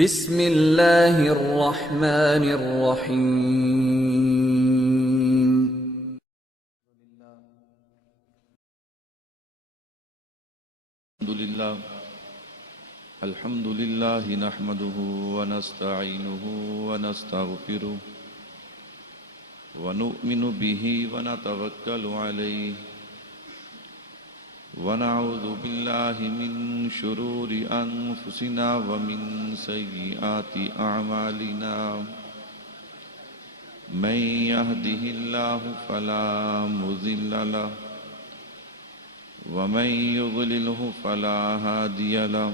بسم اللہ الرحمن الرحیم۔ الحمد لله نحمده ونستعينه ونستغفره ونؤمن به ونتوكل عليه ونعوذ بالله من شرور أنفسنا ومن سيئات أعمالنا من يهده الله فلا مضل له ومن يضلله فلا هادي له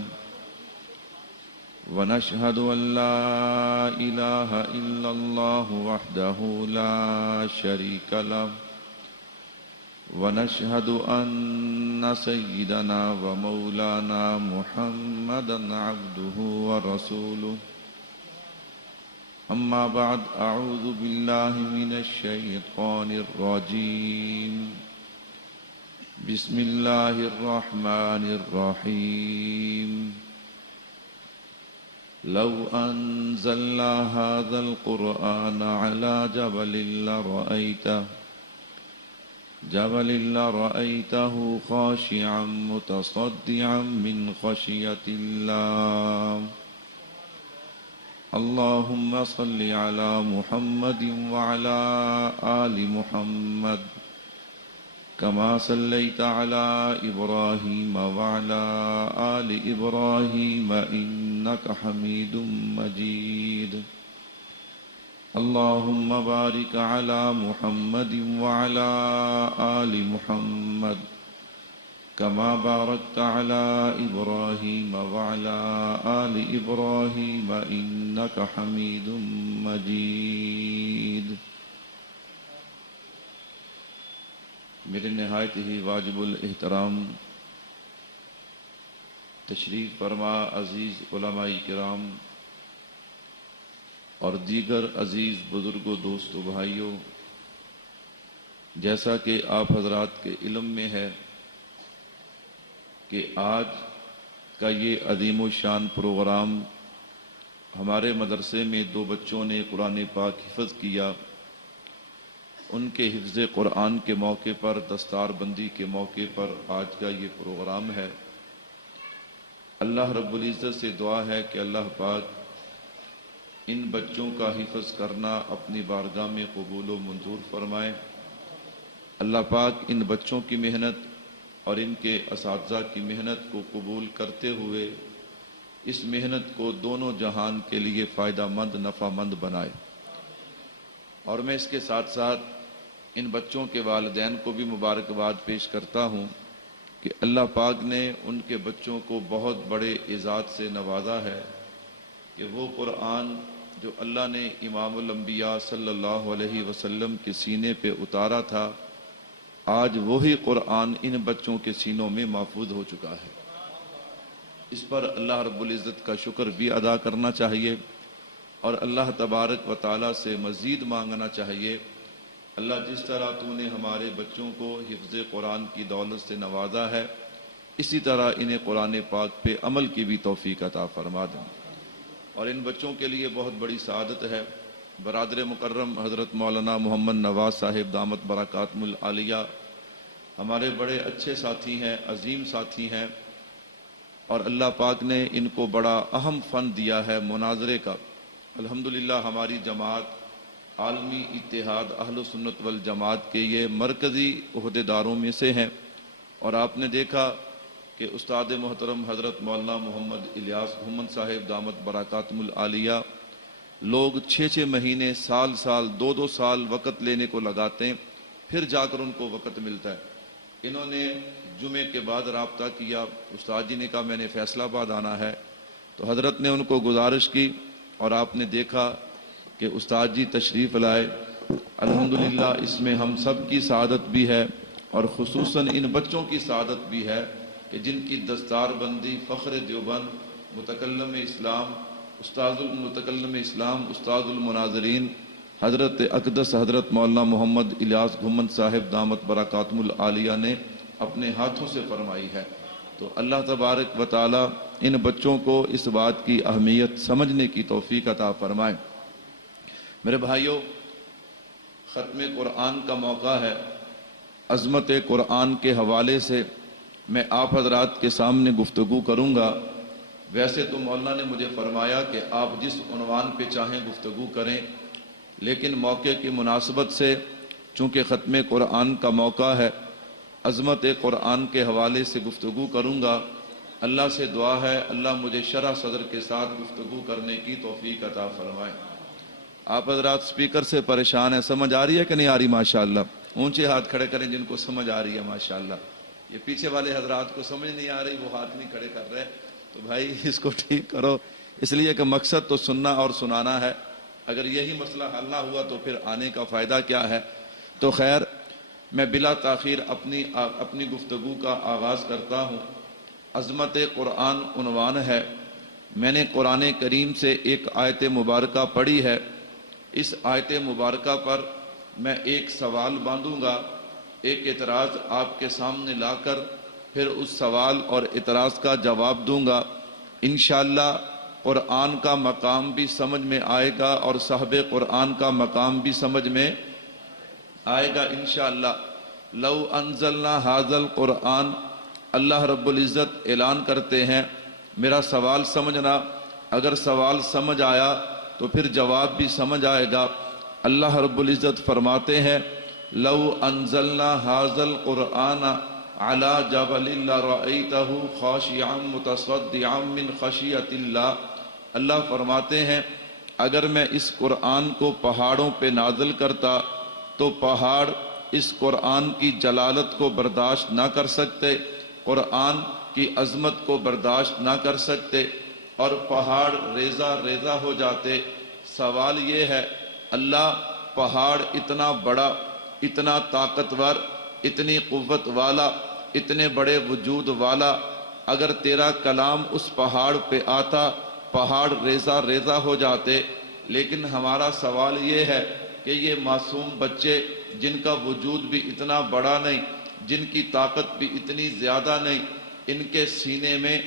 ونشهد أن لا إله إلا الله وحده لا شريك له ونشهد أن سيدنا ومولانا محمدا عبده ورسوله أما بعد أعوذ بالله من الشيطان الرجيم بسم الله الرحمن الرحيم لو أنزلنا هذا القرآن على جبل لرأيته خاشعا متصدعا من خشية الله اللهم صل على محمد وعلى آل محمد كما صليت على إبراهيم وعلى آل إبراهيم إنك حميد مجيد اللهم بارك على محمد وعلى آل محمد كما باركت على إبراهيم وعلى آل إبراهيم إنك حميد مجيد میرے نہایت ہی واجب الاحترام تشریف فرما عزیز علماء کرام اور دیگر عزیز بزرگوں دوستوں بھائیوں، جیسا کہ آپ حضرات کے علم میں ہے کہ آج کا یہ عظیم الشان پروگرام ہمارے مدرسے میں دو بچوں نے قرآن پاک حفظ کیا، ان کے حفظ قرآن کے موقع پر، دستار بندی کے موقع پر آج کا یہ پروگرام ہے۔ اللہ رب العزت سے دعا ہے کہ اللہ پاک ان بچوں کا حفظ کرنا اپنی بارگاہ میں قبول و منظور فرمائے۔ اللہ پاک ان بچوں کی محنت اور ان کے اساتذہ کی محنت کو قبول کرتے ہوئے اس محنت کو دونوں جہان کے لیے فائدہ مند، نفع مند بنائے۔ اور میں اس کے ساتھ ساتھ ان بچوں کے والدین کو بھی مبارکباد پیش کرتا ہوں کہ اللہ پاک نے ان کے بچوں کو بہت بڑے اعزاز سے نوازا ہے کہ وہ قرآن جو اللہ نے امام الانبیاء صلی اللہ علیہ وسلم کے سینے پہ اتارا تھا، آج وہی قرآن ان بچوں کے سینوں میں محفوظ ہو چکا ہے۔ اس پر اللہ رب العزت کا شکر بھی ادا کرنا چاہیے اور اللہ تبارک و تعالیٰ سے مزید مانگنا چاہیے۔ اللہ جس طرح تو نے ہمارے بچوں کو حفظ قرآن کی دولت سے نوازا ہے، اسی طرح انہیں قرآن پاک پہ عمل کی بھی توفیق عطا فرما دیں۔ اور ان بچوں کے لیے بہت بڑی سعادت ہے، برادر مکرم حضرت مولانا محمد نواز صاحب دامت برکاتہم العالیہ ہمارے بڑے اچھے ساتھی ہیں، عظیم ساتھی ہیں، اور اللہ پاک نے ان کو بڑا اہم فن دیا ہے مناظرے کا۔ الحمدللہ ہماری جماعت عالمی اتحاد اہل سنت والجماعت کے یہ مرکزی عہدیداروں میں سے ہیں، اور آپ نے دیکھا کہ استاد محترم حضرت مولانا محمد الیاس گھومن صاحب دامت برکاتہم العالیہ لوگ 6 مہینے، سال 2 سال وقت لینے کو لگاتے ہیں، پھر جا کر ان کو وقت ملتا ہے۔ انہوں نے جمعے کے بعد رابطہ کیا، استاد جی نے کہا میں نے فیصل آباد آنا ہے، تو حضرت نے ان کو گزارش کی اور آپ نے دیکھا کہ استاد جی تشریف لائے۔ الحمدللہ اس میں ہم سب کی سعادت بھی ہے اور خصوصاً ان بچوں کی سعادت بھی ہے کہ جن کی دستار بندی فخر دیوبند، متکلم اسلام، استاد المناظرین حضرت اقدس حضرت مولانا محمد الیاس گھومن صاحب دامت برکاتہم العالیہ نے اپنے ہاتھوں سے فرمائی ہے۔ تو اللہ تبارک و تعالی ان بچوں کو اس بات کی اہمیت سمجھنے کی توفیق عطا فرمائے۔ میرے بھائیوں، ختم قرآن کا موقع ہے۔ عظمت قرآن کے حوالے سے میں آپ حضرات کے سامنے گفتگو کروں گا۔ ویسے تو مولانا نے مجھے فرمایا کہ آپ جس عنوان پہ چاہیں گفتگو کریں، لیکن موقع کی مناسبت سے چونکہ ختم قرآن کا موقع ہے، عظمت قرآن کے حوالے سے گفتگو کروں گا۔ اللہ سے دعا ہے اللہ مجھے شرح صدر کے ساتھ گفتگو کرنے کی توفیق عطا فرمائے۔ آپ حضرات سپیکر سے پریشان ہیں، سمجھ آ رہی ہے کہ نہیں آ رہی؟ ماشاءاللہ اونچے ہاتھ کھڑے کریں جن کو سمجھ آ رہی ہے ماشاءاللہ۔ یہ پیچھے والے حضرات کو سمجھ نہیں آ رہی، وہ ہاتھ نہیں کھڑے کر رہے، تو بھائی اس کو ٹھیک کرو، اس لیے کہ مقصد تو سننا اور سنانا ہے۔ اگر یہی مسئلہ حل نہ ہوا تو پھر آنے کا فائدہ کیا ہے؟ تو خیر، میں بلا تاخیر اپنی گفتگو کا آغاز کرتا ہوں۔ عظمت قرآن عنوان ہے۔ میں نے قرآن کریم سے ایک آیت مبارکہ پڑھی ہے۔ اس آیت مبارکہ پر میں ایک سوال باندھوں گا، ایک اعتراض آپ کے سامنے لا کر پھر اس سوال اور اعتراض کا جواب دوں گا۔ انشاءاللہ قرآن کا مقام بھی سمجھ میں آئے گا اور صاحب قرآن کا مقام بھی سمجھ میں آئے گا انشاءاللہ۔ لو انزلنا ھذا القرآن، اللہ رب العزت اعلان کرتے ہیں، میرا سوال سمجھنا، اگر سوال سمجھ آیا تو پھر جواب بھی سمجھ آئے گا۔ اللہ رب العزت فرماتے ہیں لو انزلنا ھذا القرآن علی جبل لرأیتہ خاشعا متصدعا من خشیۃ اللہ۔ اللہ فرماتے ہیں اگر میں اس قرآن کو پہاڑوں پہ نازل کرتا تو پہاڑ اس قرآن کی جلالت کو برداشت نہ کر سکتے، قرآن کی عظمت کو برداشت نہ کر سکتے اور پہاڑ ریزہ ریزہ ہو جاتے۔ سوال یہ ہے اللہ پہاڑ اتنا بڑا، اتنا طاقتور، اتنی قوت والا، اتنے بڑے وجود والا، اگر تیرا کلام اس پہاڑ پہ آتا پہاڑ ریزہ ریزہ ہو جاتے، لیکن ہمارا سوال یہ ہے کہ یہ معصوم بچے جن کا وجود بھی اتنا بڑا نہیں، جن کی طاقت بھی اتنی زیادہ نہیں، ان کے سینے میں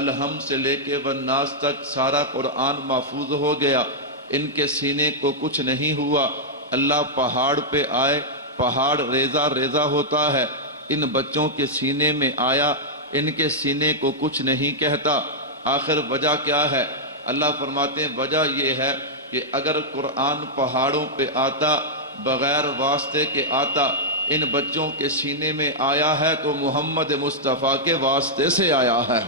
الحم سے لے کے والناس تک سارا قرآن محفوظ ہو گیا، ان کے سینے کو کچھ نہیں ہوا۔ اللہ پہاڑ پہ آئے، پہاڑ ریزہ ریزہ ہوتا ہے، ان بچوں کے سینے میں آیا، ان کے سینے کو کچھ نہیں کہتا۔ آخر وجہ کیا ہے؟ اللہ فرماتے ہیں وجہ یہ ہے کہ اگر قرآن پہاڑوں پہ آتا، بغیر واسطے کے آتا، ان بچوں کے سینے میں آیا ہے تو محمد مصطفیٰ کے واسطے سے آیا ہے۔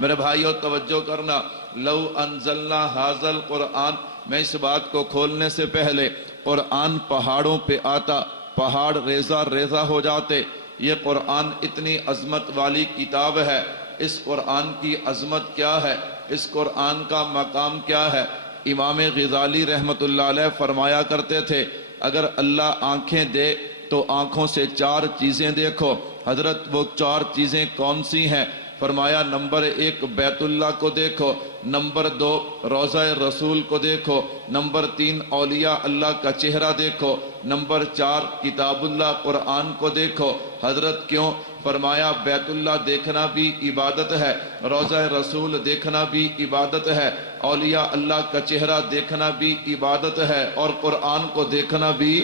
میرے بھائیو توجہ کرنا، لو انزلنا ھذا القرآن، میں اس بات کو کھولنے سے پہلے قرآن پہاڑوں پہ آتا، پہاڑ ریزہ ریزہ ہو جاتے۔ یہ قرآن اتنی عظمت والی کتاب ہے، اس قرآن کی عظمت کیا ہے، اس قرآن کا مقام کیا ہے؟ امام غزالی رحمت اللہ علیہ فرمایا کرتے تھے اگر اللہ آنکھیں دے تو آنکھوں سے 4 چیزیں دیکھو۔ حضرت وہ 4 چیزیں کون سی ہیں؟ فرمایا نمبر 1 بیت اللہ کو دیکھو، نمبر 2 روضہ رسول کو دیکھو، نمبر 3 اولیاء اللہ کا چہرہ دیکھو، نمبر 4 کتاب اللہ قرآن کو دیکھو۔ حضرت کیوں؟ فرمایا بیت اللہ دیکھنا بھی عبادت ہے، روضہ رسول دیکھنا بھی عبادت ہے، اولیاء اللہ کا چہرہ دیکھنا بھی عبادت ہے، اور قرآن کو دیکھنا بھی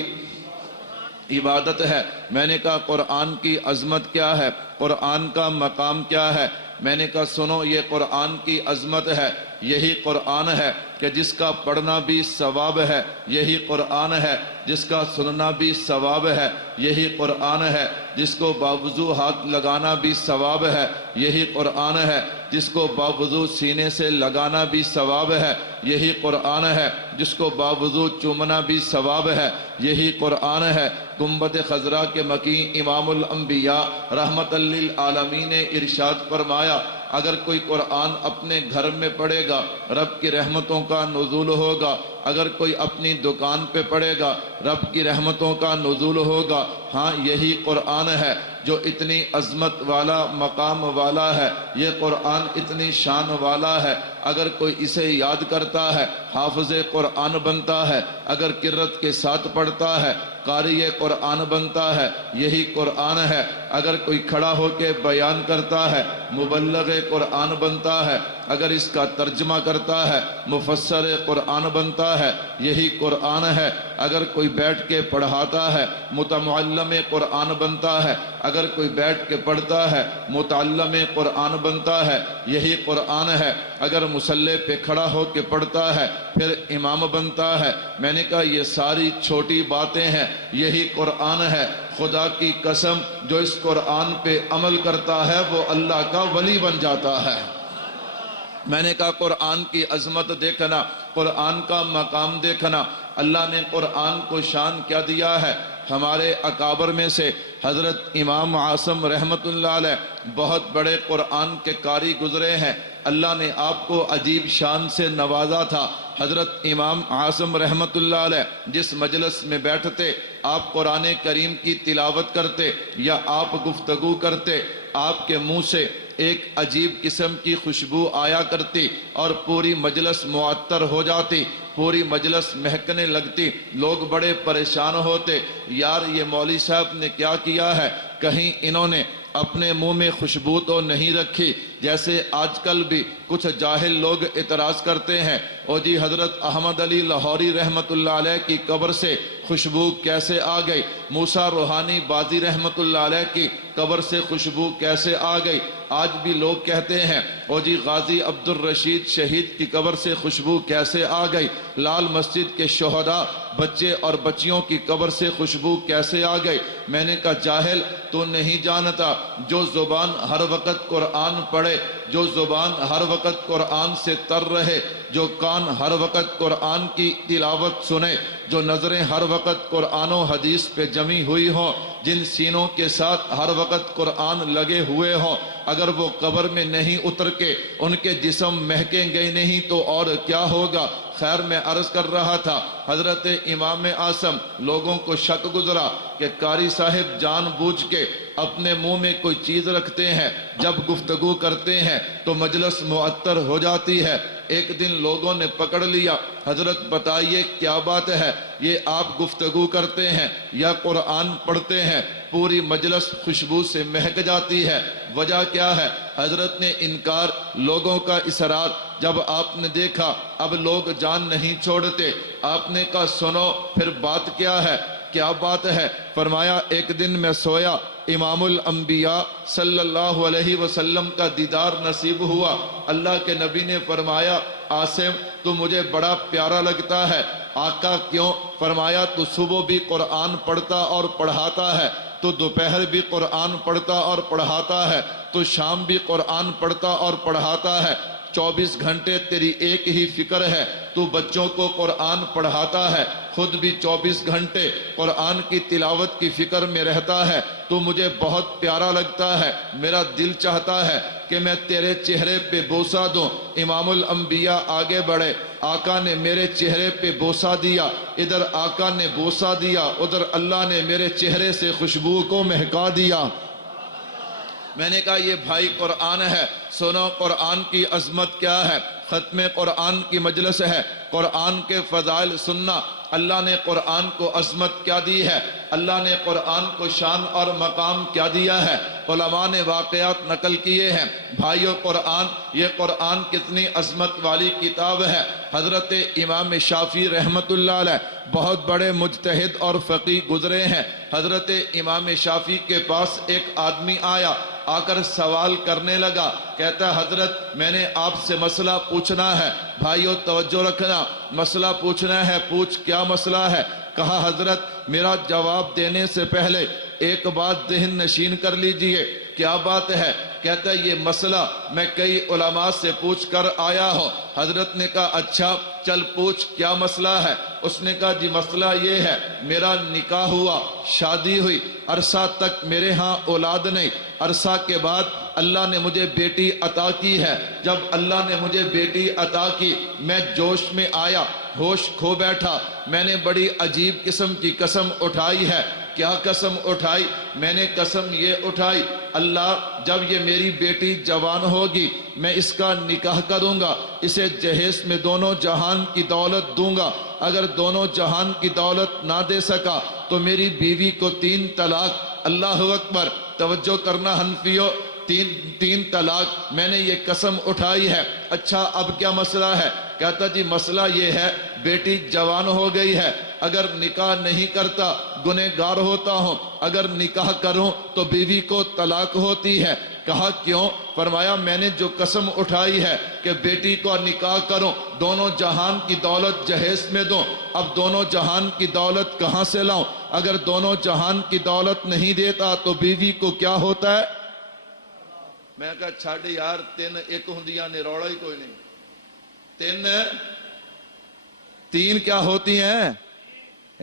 عبادت ہے۔ میں نے کہا قرآن کی عظمت کیا ہے، قرآن کا مقام کیا ہے؟ میں نے کہا سنو، یہ قرآن کی عظمت ہے، یہی قرآن ہے کہ جس کا پڑھنا بھی ثواب ہے، یہی قرآن ہے جس کا سننا بھی ثواب ہے، یہی قرآن ہے جس کو باوضو ہاتھ لگانا بھی ثواب ہے، یہی قرآن ہے جس کو باوضو سینے سے لگانا بھی ثواب ہے، یہی قرآن ہے جس کو باوضو چومنا بھی ثواب ہے، یہی قرآن ہے۔ گنبد خضرا کے مکین امام الانبیاء رحمت للعالمین نے ارشاد فرمایا اگر کوئی قرآن اپنے گھر میں پڑھے گا رب کی رحمتوں کا نزول ہوگا، اگر کوئی اپنی دکان پہ پڑھے گا رب کی رحمتوں کا نزول ہوگا، ہاں یہی قرآن ہے جو اتنی عظمت والا مقام والا ہے، یہ قرآن اتنی شان والا ہے، اگر کوئی اسے یاد کرتا ہے حافظ قرآن بنتا ہے، اگر کرت کے ساتھ پڑھتا ہے قاری قرآن بنتا ہے، یہی قرآن ہے، اگر کوئی کھڑا ہو کے بیان کرتا ہے مبلغ قرآن بنتا ہے، اگر اس کا ترجمہ کرتا ہے مفسر قرآن بنتا ہے، یہی قرآن ہے، اگر کوئی بیٹھ کے پڑھاتا ہے متعلم قرآن بنتا ہے، اگر کوئی بیٹھ کے پڑھتا ہے متعلم قرآن بنتا ہے، یہی قرآن ہے، اگر مصلی پہ کھڑا ہو کے پڑھتا ہے پھر امام بنتا ہے۔ میں نے کہا یہ ساری چھوٹی باتیں ہیں، یہی قرآن ہے۔ خدا کی قسم جو اس قرآن پہ عمل کرتا ہے وہ اللہ کا ولی بن جاتا ہے۔ میں نے کہا قرآن کی عظمت دیکھنا، قرآن کا مقام دیکھنا، اللہ نے قرآن کو شان کیا دیا ہے۔ ہمارے اکابر میں سے حضرت امام عاصم رحمت اللہ علیہ بہت بڑے قرآن کے قاری گزرے ہیں، اللہ نے آپ کو عجیب شان سے نوازا تھا۔ حضرت امام عاصم رحمت اللہ علیہ جس مجلس میں بیٹھتے آپ قرآن کریم کی تلاوت کرتے یا آپ گفتگو کرتے، آپ کے منہ سے ایک عجیب قسم کی خوشبو آیا کرتی اور پوری مجلس معطر ہو جاتی، پوری مجلس مہکنے لگتی، لوگ بڑے پریشان ہوتے، یار یہ مولوی صاحب نے کیا کیا ہے، کہیں انہوں نے اپنے منہ میں خوشبو تو نہیں رکھی۔ جیسے آج کل بھی کچھ جاہل لوگ اعتراض کرتے ہیں، او جی حضرت احمد علی لاہوری رحمت اللہ علیہ کی قبر سے خوشبو کیسے آ گئی، موسیٰ روحانی بازی رحمت اللہ علیہ کی قبر سے خوشبو کیسے آ گئی۔ آج بھی لوگ کہتے ہیں او جی غازی عبد الرشید شہید کی قبر سے خوشبو کیسے آ گئی، لال مسجد کے شہداء بچے اور بچیوں کی قبر سے خوشبو کیسے آ گئی۔ میں نے کہا جاہل تو نہیں جانتا، جو زبان ہر وقت قرآن پڑھے، جو زبان ہر وقت قرآن سے تر رہے، جو کان ہر وقت قرآن کی تلاوت سنے، جو نظریں ہر وقت قرآن و حدیث پہ جمی ہوئی ہوں، جن سینوں کے ساتھ ہر وقت قرآن لگے ہوئے ہوں، اگر وہ قبر میں نہیں اتر کے ان کے جسم مہکیں گے نہیں تو اور کیا ہوگا۔ خیر میں عرض کر رہا تھا حضرت امام اعظم لوگوں کو شک گزرا کہ قاری صاحب جان بوجھ کے اپنے منہ میں کوئی چیز رکھتے ہیں، جب گفتگو کرتے ہیں تو مجلس معطر ہو جاتی ہے۔ ایک دن لوگوں نے پکڑ لیا، حضرت بتائیے کیا بات ہے، یہ آپ گفتگو کرتے ہیں یا قرآن پڑھتے ہیں، پوری مجلس خوشبو سے مہک جاتی ہے، وجہ کیا ہے؟ حضرت نے انکار، لوگوں کا اصرار، جب آپ نے دیکھا اب لوگ جان نہیں چھوڑتے، آپ نے کہا سنو پھر بات کیا ہے؟ کیا بات ہے؟ فرمایا ایک دن میں سویا، امام الانبیاء صلی اللہ علیہ وسلم کا دیدار نصیب ہوا، اللہ کے نبی نے فرمایا عاصم تو مجھے بڑا پیارا لگتا ہے۔ آقا کیوں؟ فرمایا تو صبح بھی قرآن پڑھتا اور پڑھاتا ہے، تو دوپہر بھی قرآن پڑھتا اور پڑھاتا ہے، تو شام بھی قرآن پڑھتا اور پڑھاتا ہے، 24 گھنٹے تیری ایک ہی فکر ہے، تو بچوں کو قرآن پڑھاتا ہے، خود بھی 24 گھنٹے قرآن کی تلاوت کی فکر میں رہتا ہے، تو مجھے بہت پیارا لگتا ہے، میرا دل چاہتا ہے کہ میں تیرے چہرے پہ بوسہ دوں۔ امام الانبیاء آگے بڑھے، آقا نے میرے چہرے پہ بوسہ دیا، ادھر آقا نے بوسہ دیا، ادھر اللہ نے میرے چہرے سے خوشبو کو مہکا دیا۔ میں نے کہا یہ بھائی قرآن ہے، سنو قرآن کی عظمت کیا ہے۔ ختم قرآن کی مجلس ہے، قرآن کے فضائل سننا، اللہ نے قرآن کو عظمت کیا دی ہے، اللہ نے قرآن کو شان اور مقام کیا دیا ہے، علماء نے واقعات نقل کیے ہیں۔ بھائیو قرآن، یہ قرآن کتنی عظمت والی کتاب ہے۔ حضرت امام شافعی رحمت اللہ علیہ بہت بڑے مجتہد اور فقیہ گزرے ہیں۔ حضرت امام شافعی کے پاس ایک آدمی آیا، آ کر سوال کرنے لگا، کہتا حضرت میں نے آپ سے مسئلہ پوچھنا ہے۔ بھائیو توجہ رکھنا، مسئلہ پوچھنا ہے، پوچھ کیا مسئلہ ہے؟ کہا حضرت میرا جواب دینے سے پہلے ایک بات ذہن نشین کر لیجئے۔ کیا بات ہے؟ کہتا ہے یہ مسئلہ میں کئی علماء سے پوچھ کر آیا ہوں۔ حضرت نے کہا اچھا چل پوچھ کیا مسئلہ ہے؟ اس نے کہا جی مسئلہ یہ ہے، میرا نکاح ہوا، شادی ہوئی، عرصہ تک میرے ہاں اولاد نہیں، عرصہ کے بعد اللہ نے مجھے بیٹی عطا کی ہے۔ جب اللہ نے مجھے بیٹی عطا کی میں جوش میں آیا، ہوش کھو بیٹھا، میں نے بڑی عجیب قسم کی قسم اٹھائی ہے کیا قسم اٹھائی؟ میں نے قسم یہ اٹھائی اللہ جب یہ میری بیٹی جوان ہوگی میں اس کا نکاح کروں گا، اسے جہیز میں دونوں جہان کی دولت دوں گا، اگر دونوں جہان کی دولت نہ دے سکا تو میری بیوی کو 3 طلاق۔ اللہ اکبر، توجہ کرنا حنفیوں، 3 طلاق میں نے یہ قسم اٹھائی ہے۔ اچھا اب کیا مسئلہ ہے؟ کہتا جی مسئلہ یہ ہے بیٹی جوان ہو گئی ہے، اگر نکاح نہیں کرتا گنہگار ہوتا ہوں، اگر نکاح کروں تو بیوی کو طلاق ہوتی ہے۔ کہا کیوں؟ فرمایا میں نے جو قسم اٹھائی ہے کہ بیٹی کو نکاح کروں، دونوں جہان کی دولت جہیز میں دوں، اب دونوں جہان کی دولت کہاں سے لاؤں؟ اگر دونوں جہان کی دولت نہیں دیتا تو بیوی کو کیا ہوتا ہے؟ میں کہا چھاڑ یار 3 ایک ہندیاں نے روڑا ہی کوئی نہیں، 3 کیا ہوتی ہیں؟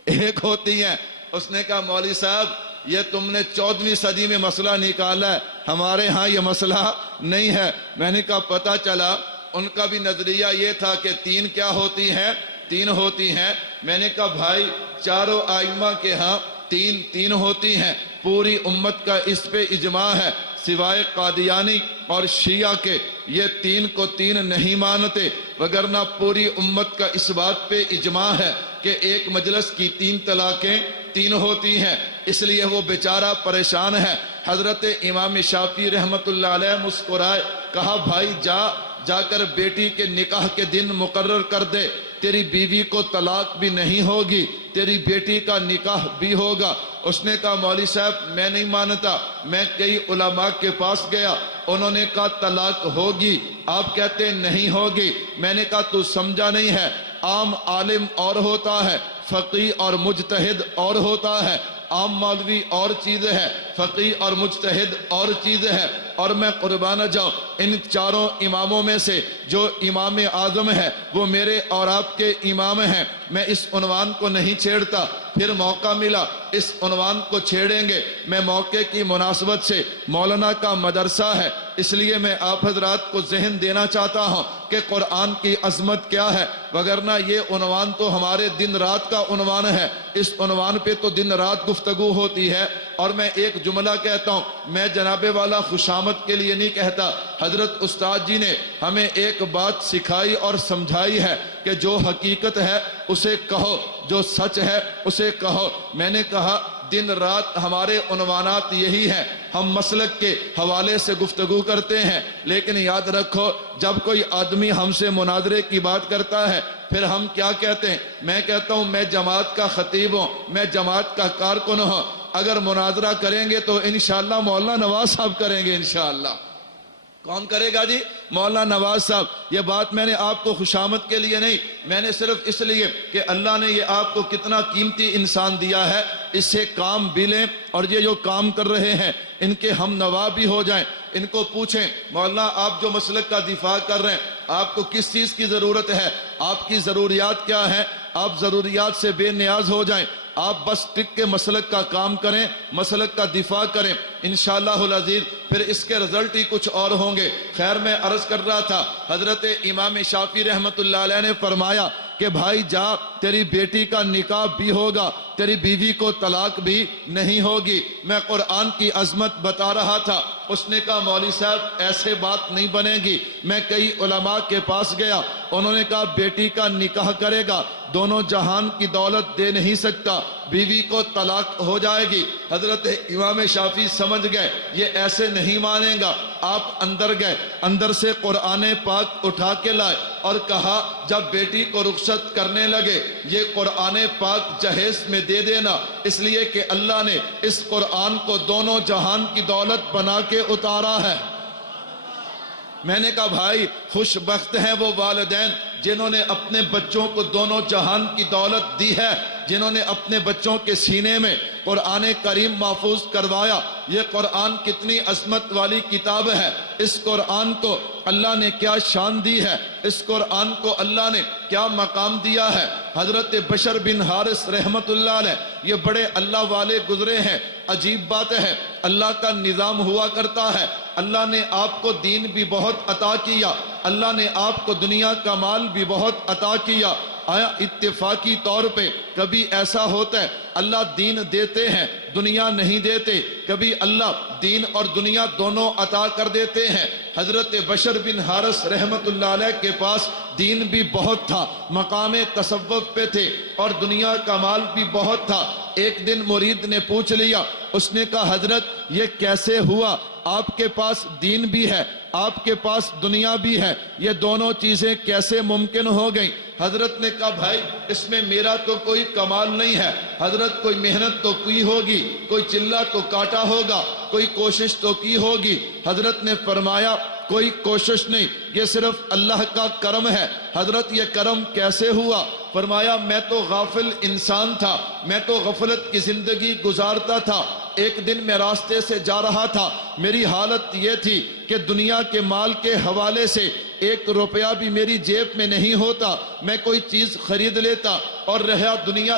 1 ہوتی ہیں۔ اس نے کہا مولوی صاحب یہ تم نے 14ویں صدی میں مسئلہ نکالا ہے، ہمارے ہاں یہ مسئلہ نہیں ہے۔ میں نے کہا پتہ چلا ان کا بھی نظریہ یہ تھا کہ 3 کیا ہوتی ہیں؟ 3 ہوتی ہیں۔ میں نے کہا بھائی چاروں ائمہ کے ہاں 3 ہوتی ہیں، پوری امت کا اس پہ اجماع ہے سوائے قادیانی اور شیعہ کے، یہ 3 کو 3 نہیں مانتے، وگرنہ پوری امت کا اس بات پہ اجماع ہے کہ ایک مجلس کی 3 طلاقیں 3 ہوتی ہیں، اس لیے وہ بیچارہ پریشان ہے۔ حضرت امام شافعی رحمت اللہ علیہ مسکرائے، کہا بھائی جا کر بیٹی کے نکاح کے دن مقرر کر دے، تیری بیوی کو طلاق بھی نہیں ہوگی، تیری بیٹی کا نکاح بھی ہوگا۔ اس نے کہا مولوی صاحب میں نہیں مانتا، میں کئی علماء کے پاس گیا، انہوں نے کہا طلاق ہوگی، آپ کہتے نہیں ہوگی۔ میں نے کہا تو سمجھا نہیں ہے، عام عالم اور ہوتا ہے، فقیہ اور مجتہد اور ہوتا ہے، عام مولوی اور چیز ہے، فقیہ اور مجتہد اور چیز ہے، اور میں قربان جاؤں ان 4 اماموں میں سے جو امام اعظم ہے وہ میرے اور آپ کے امام ہیں۔ میں اس عنوان کو نہیں چھیڑتا، پھر موقع ملا اس عنوان کو چھیڑیں گے۔ میں موقع کی مناسبت سے مولانا کا مدرسہ ہے اس لیے میں آپ حضرات کو ذہن دینا چاہتا ہوں کہ قرآن کی عظمت کیا ہے، وگرنہ یہ عنوان تو ہمارے دن رات کا عنوان ہے، اس عنوان پہ تو دن رات گفتگو ہوتی ہے۔ اور میں ایک جملہ کہتا ہوں، میں جناب والا خوشامد کے لیے نہیں کہتا، حضرت استاد جی نے ہمیں ایک بات سکھائی اور سمجھائی ہے کہ جو حقیقت ہے اسے کہو، جو سچ ہے اسے کہو۔ میں نے کہا دن رات ہمارے عنوانات یہی ہیں، ہم مسلک کے حوالے سے گفتگو کرتے ہیں، لیکن یاد رکھو جب کوئی آدمی ہم سے مناظرے کی بات کرتا ہے پھر ہم کیا کہتے ہیں؟ میں کہتا ہوں میں جماعت کا خطیب ہوں، میں جماعت کا کارکن ہوں، اگر مناظرہ کریں گے تو انشاءاللہ مولانا نواز صاحب کریں گے انشاءاللہ۔ کون کرے گا جی؟ مولانا نواز صاحب۔ یہ بات میں نے آپ کو خوشامد کے لیے نہیں، میں نے صرف اس لیے کہ اللہ نے یہ آپ کو کتنا قیمتی انسان دیا ہے، اس سے کام بھی لیں، اور یہ جو کام کر رہے ہیں ان کے ہم نوا بھی ہو جائیں۔ ان کو پوچھیں مولانا آپ جو مسلک کا دفاع کر رہے ہیں آپ کو کس چیز کی ضرورت ہے، آپ کی ضروریات کیا ہیں؟ آپ ضروریات سے بے نیاز ہو جائیں، آپ بس ٹک کے مسلک کا کام کریں، مسلک کا دفاع کریں، انشاءاللہ العزیز پھر اس کے رزلٹ ہی کچھ اور ہوں گے۔ خیر میں عرض کر رہا تھا حضرت امام شافعی رحمت اللہ علیہ نے فرمایا کہ بھائی جا تیری بیٹی کا نکاح بھی ہوگا، تیری بیوی کو طلاق بھی نہیں ہوگی۔ میں قرآن کی عظمت بتا رہا تھا، اس نے کہا مولوی صاحب ایسے بات نہیں بنے گی۔ میں کئی علماء کے پاس گیا، انہوں نے کہا بیٹی کا نکاح کرے گا دونوں جہان کی دولت دے نہیں سکتا، بیوی کو طلاق ہو جائے گی۔ حضرت امام شافعی سمجھ گئے یہ ایسے نہیں مانے گا، آپ اندر گئے، اندر سے قرآن پاک اٹھا کے لائے اور کہا جب بیٹی کو رخصت کرنے لگے یہ قرآن پاک جہیز میں دے دینا، اس لیے کہ اللہ نے اس قرآن کو دونوں جہان کی دولت بنا کے اتارا ہے۔ میں نے کہا بھائی خوش بخت ہیں وہ والدین جنہوں نے اپنے بچوں کو دونوں جہان کی دولت دی ہے، جنہوں نے اپنے بچوں کے سینے میں قرآن کریم محفوظ کروایا۔ یہ قرآن کتنی عظمت والی کتاب ہے، اس قرآن کو اللہ نے کیا شان دی ہے، اس قرآن کو اللہ نے کیا مقام دیا ہے۔ حضرت بشر بن حارث رحمت اللہ علیہ یہ بڑے اللہ والے گزرے ہیں۔ عجیب بات ہے، اللہ کا نظام ہوا کرتا ہے، اللہ نے آپ کو دین بھی بہت عطا کیا، اللہ نے آپ کو دنیا کا مال بھی بہت عطا کیا۔ آیا اتفاقی طور پہ کبھی ایسا ہوتا ہے اللہ دین دیتے ہیں دنیا نہیں دیتے، کبھی اللہ دین اور دنیا دونوں عطا کر دیتے ہیں۔ حضرت بشر بن حارث رحمت اللہ علیہ کے پاس دین بھی بہت تھا، مقام تصوف پہ تھے اور دنیا کا مال بھی بہت تھا۔ ایک دن مرید نے پوچھ لیا، اس نے کہا حضرت یہ کیسے ہوا؟ آپ کے پاس دین بھی ہے، آپ کے پاس دنیا بھی ہے، یہ دونوں چیزیں کیسے ممکن ہو گئیں؟ حضرت نے کہا بھائی اس میں میرا تو کوئی کمال نہیں ہے، حضرت کوئی محنت تو کی ہوگی، کوئی چلہ تو کاٹا ہوگا، کوئی کوشش تو کی ہوگی۔ حضرت نے فرمایا کوئی کوشش نہیں، یہ صرف اللہ کا کرم ہے۔ حضرت یہ کرم کیسے ہوا؟ فرمایا میں تو غافل انسان تھا، میں تو غفلت کی زندگی گزارتا تھا۔ ایک دن میں راستے سے جا رہا تھا، میری حالت یہ تھی کہ دنیا کے مال کے حوالے سے 1 روپیہ بھی میری جیب میں نہیں ہوتا، میں کوئی چیز خرید لیتا، اور رہا دنیا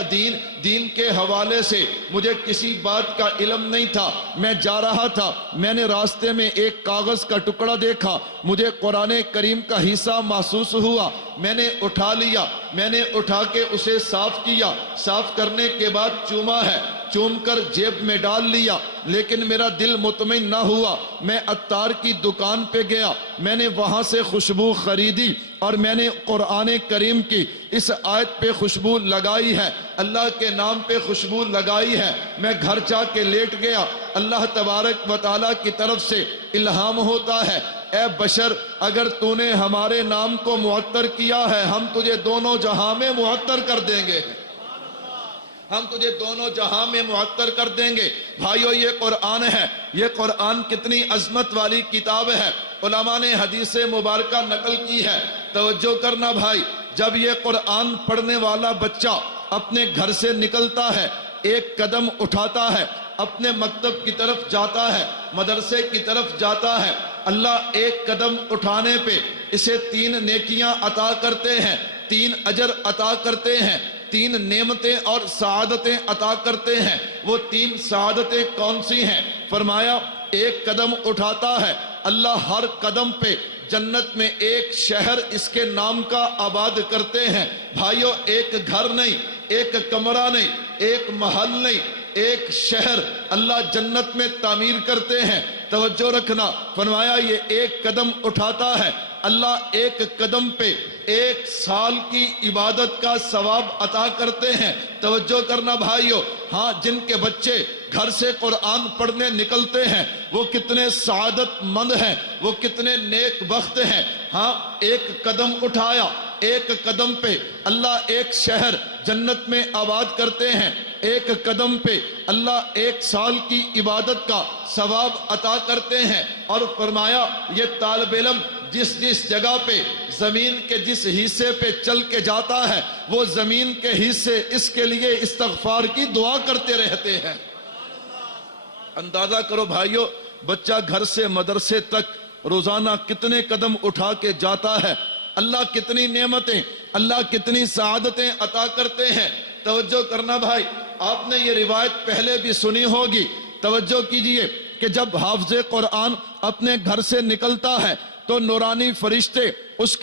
دین کے حوالے سے مجھے کسی بات کا علم نہیں تھا۔ میں جا رہا تھا، میں نے راستے میں ایک کاغذ کا ٹکڑا دیکھا، مجھے قرآن کریم کا حصہ محسوس ہوا، میں نے اٹھا لیا، میں نے اٹھا کے اسے صاف کیا، صاف کرنے کے بعد چوما ہے، چوم کر جیب میں ڈال لیا، لیکن میرا دل مطمئن نہ ہوا۔ میں عطار کی دکان پہ گیا، میں نے وہاں سے خوشبو خریدی اور میں نے قرآن کریم کی اس آیت پہ خوشبو لگائی ہے، اللہ کے نام پہ خوشبو لگائی ہے۔ میں گھر جا کے لیٹ گیا، اللہ تبارک و تعالیٰ کی طرف سے الہام ہوتا ہے، اے بشر اگر تو نے ہمارے نام کو معطر کیا ہے ہم تجھے دونوں جہاں میں معطر کر دیں گے، ہم تجھے دونوں جہاں میں معطر کر دیں گے۔ بھائیو یہ قرآن ہے، یہ قرآن کتنی عظمت والی کتاب ہے، علماء نے حدیث مبارکہ نقل کی ہے۔ توجہ کرنا بھائی، جب یہ قرآن پڑھنے والا بچہ اپنے گھر سے نکلتا ہے، ایک قدم اٹھاتا ہے، اپنے مکتب کی طرف جاتا ہے، مدرسے کی طرف جاتا ہے، اللہ ایک قدم اٹھانے پہ اسے 3 نیکیاں عطا کرتے ہیں، 3 اجر عطا کرتے ہیں، 3 نعمتیں اور سعادتیں عطا کرتے ہیں۔ وہ 3 سعادتیں کون سی ہیں؟ فرمایا ایک قدم اٹھاتا ہے، اللہ ہر قدم پہ جنت میں ایک شہر اس کے نام کا آباد کرتے ہیں۔ بھائیو ایک گھر نہیں، ایک کمرہ نہیں، ایک محل نہیں، ایک شہر اللہ جنت میں تعمیر کرتے ہیں۔ توجہ رکھنا، فرمایا یہ ایک قدم اٹھاتا ہے، اللہ ایک قدم پہ 1 سال کی عبادت کا ثواب عطا کرتے ہیں۔ توجہ کرنا بھائیو، ہاں جن کے بچے گھر سے قرآن پڑھنے نکلتے ہیں وہ کتنے سعادت مند ہیں، وہ کتنے نیک بخت ہیں۔ ہاں ایک قدم اٹھایا، ایک قدم پہ اللہ ایک شہر جنت میں آباد کرتے ہیں، ایک قدم پہ اللہ 1 سال کی عبادت کا ثواب عطا کرتے ہیں۔ اور فرمایا یہ طالب علم جس جگہ پہ زمین کے جس حصے پہ چل کے جاتا ہے وہ زمین کے حصے اس کے لیے استغفار کی دعا کرتے رہتے ہیں۔ اندازہ کرو بھائیو، بچہ گھر سے مدرسے تک روزانہ کتنے قدم اٹھا کے جاتا ہے، اللہ کتنی نعمتیں، اللہ کتنی سعادتیں عطا کرتے ہیں۔ توجہ کرنا بھائی، آپ نے یہ روایت پہلے بھی سنی ہوگی، توجہ کیجئے کہ جب حافظ قرآن اپنے گھر سے نکلتا ہے تو نورانی فرشتے اس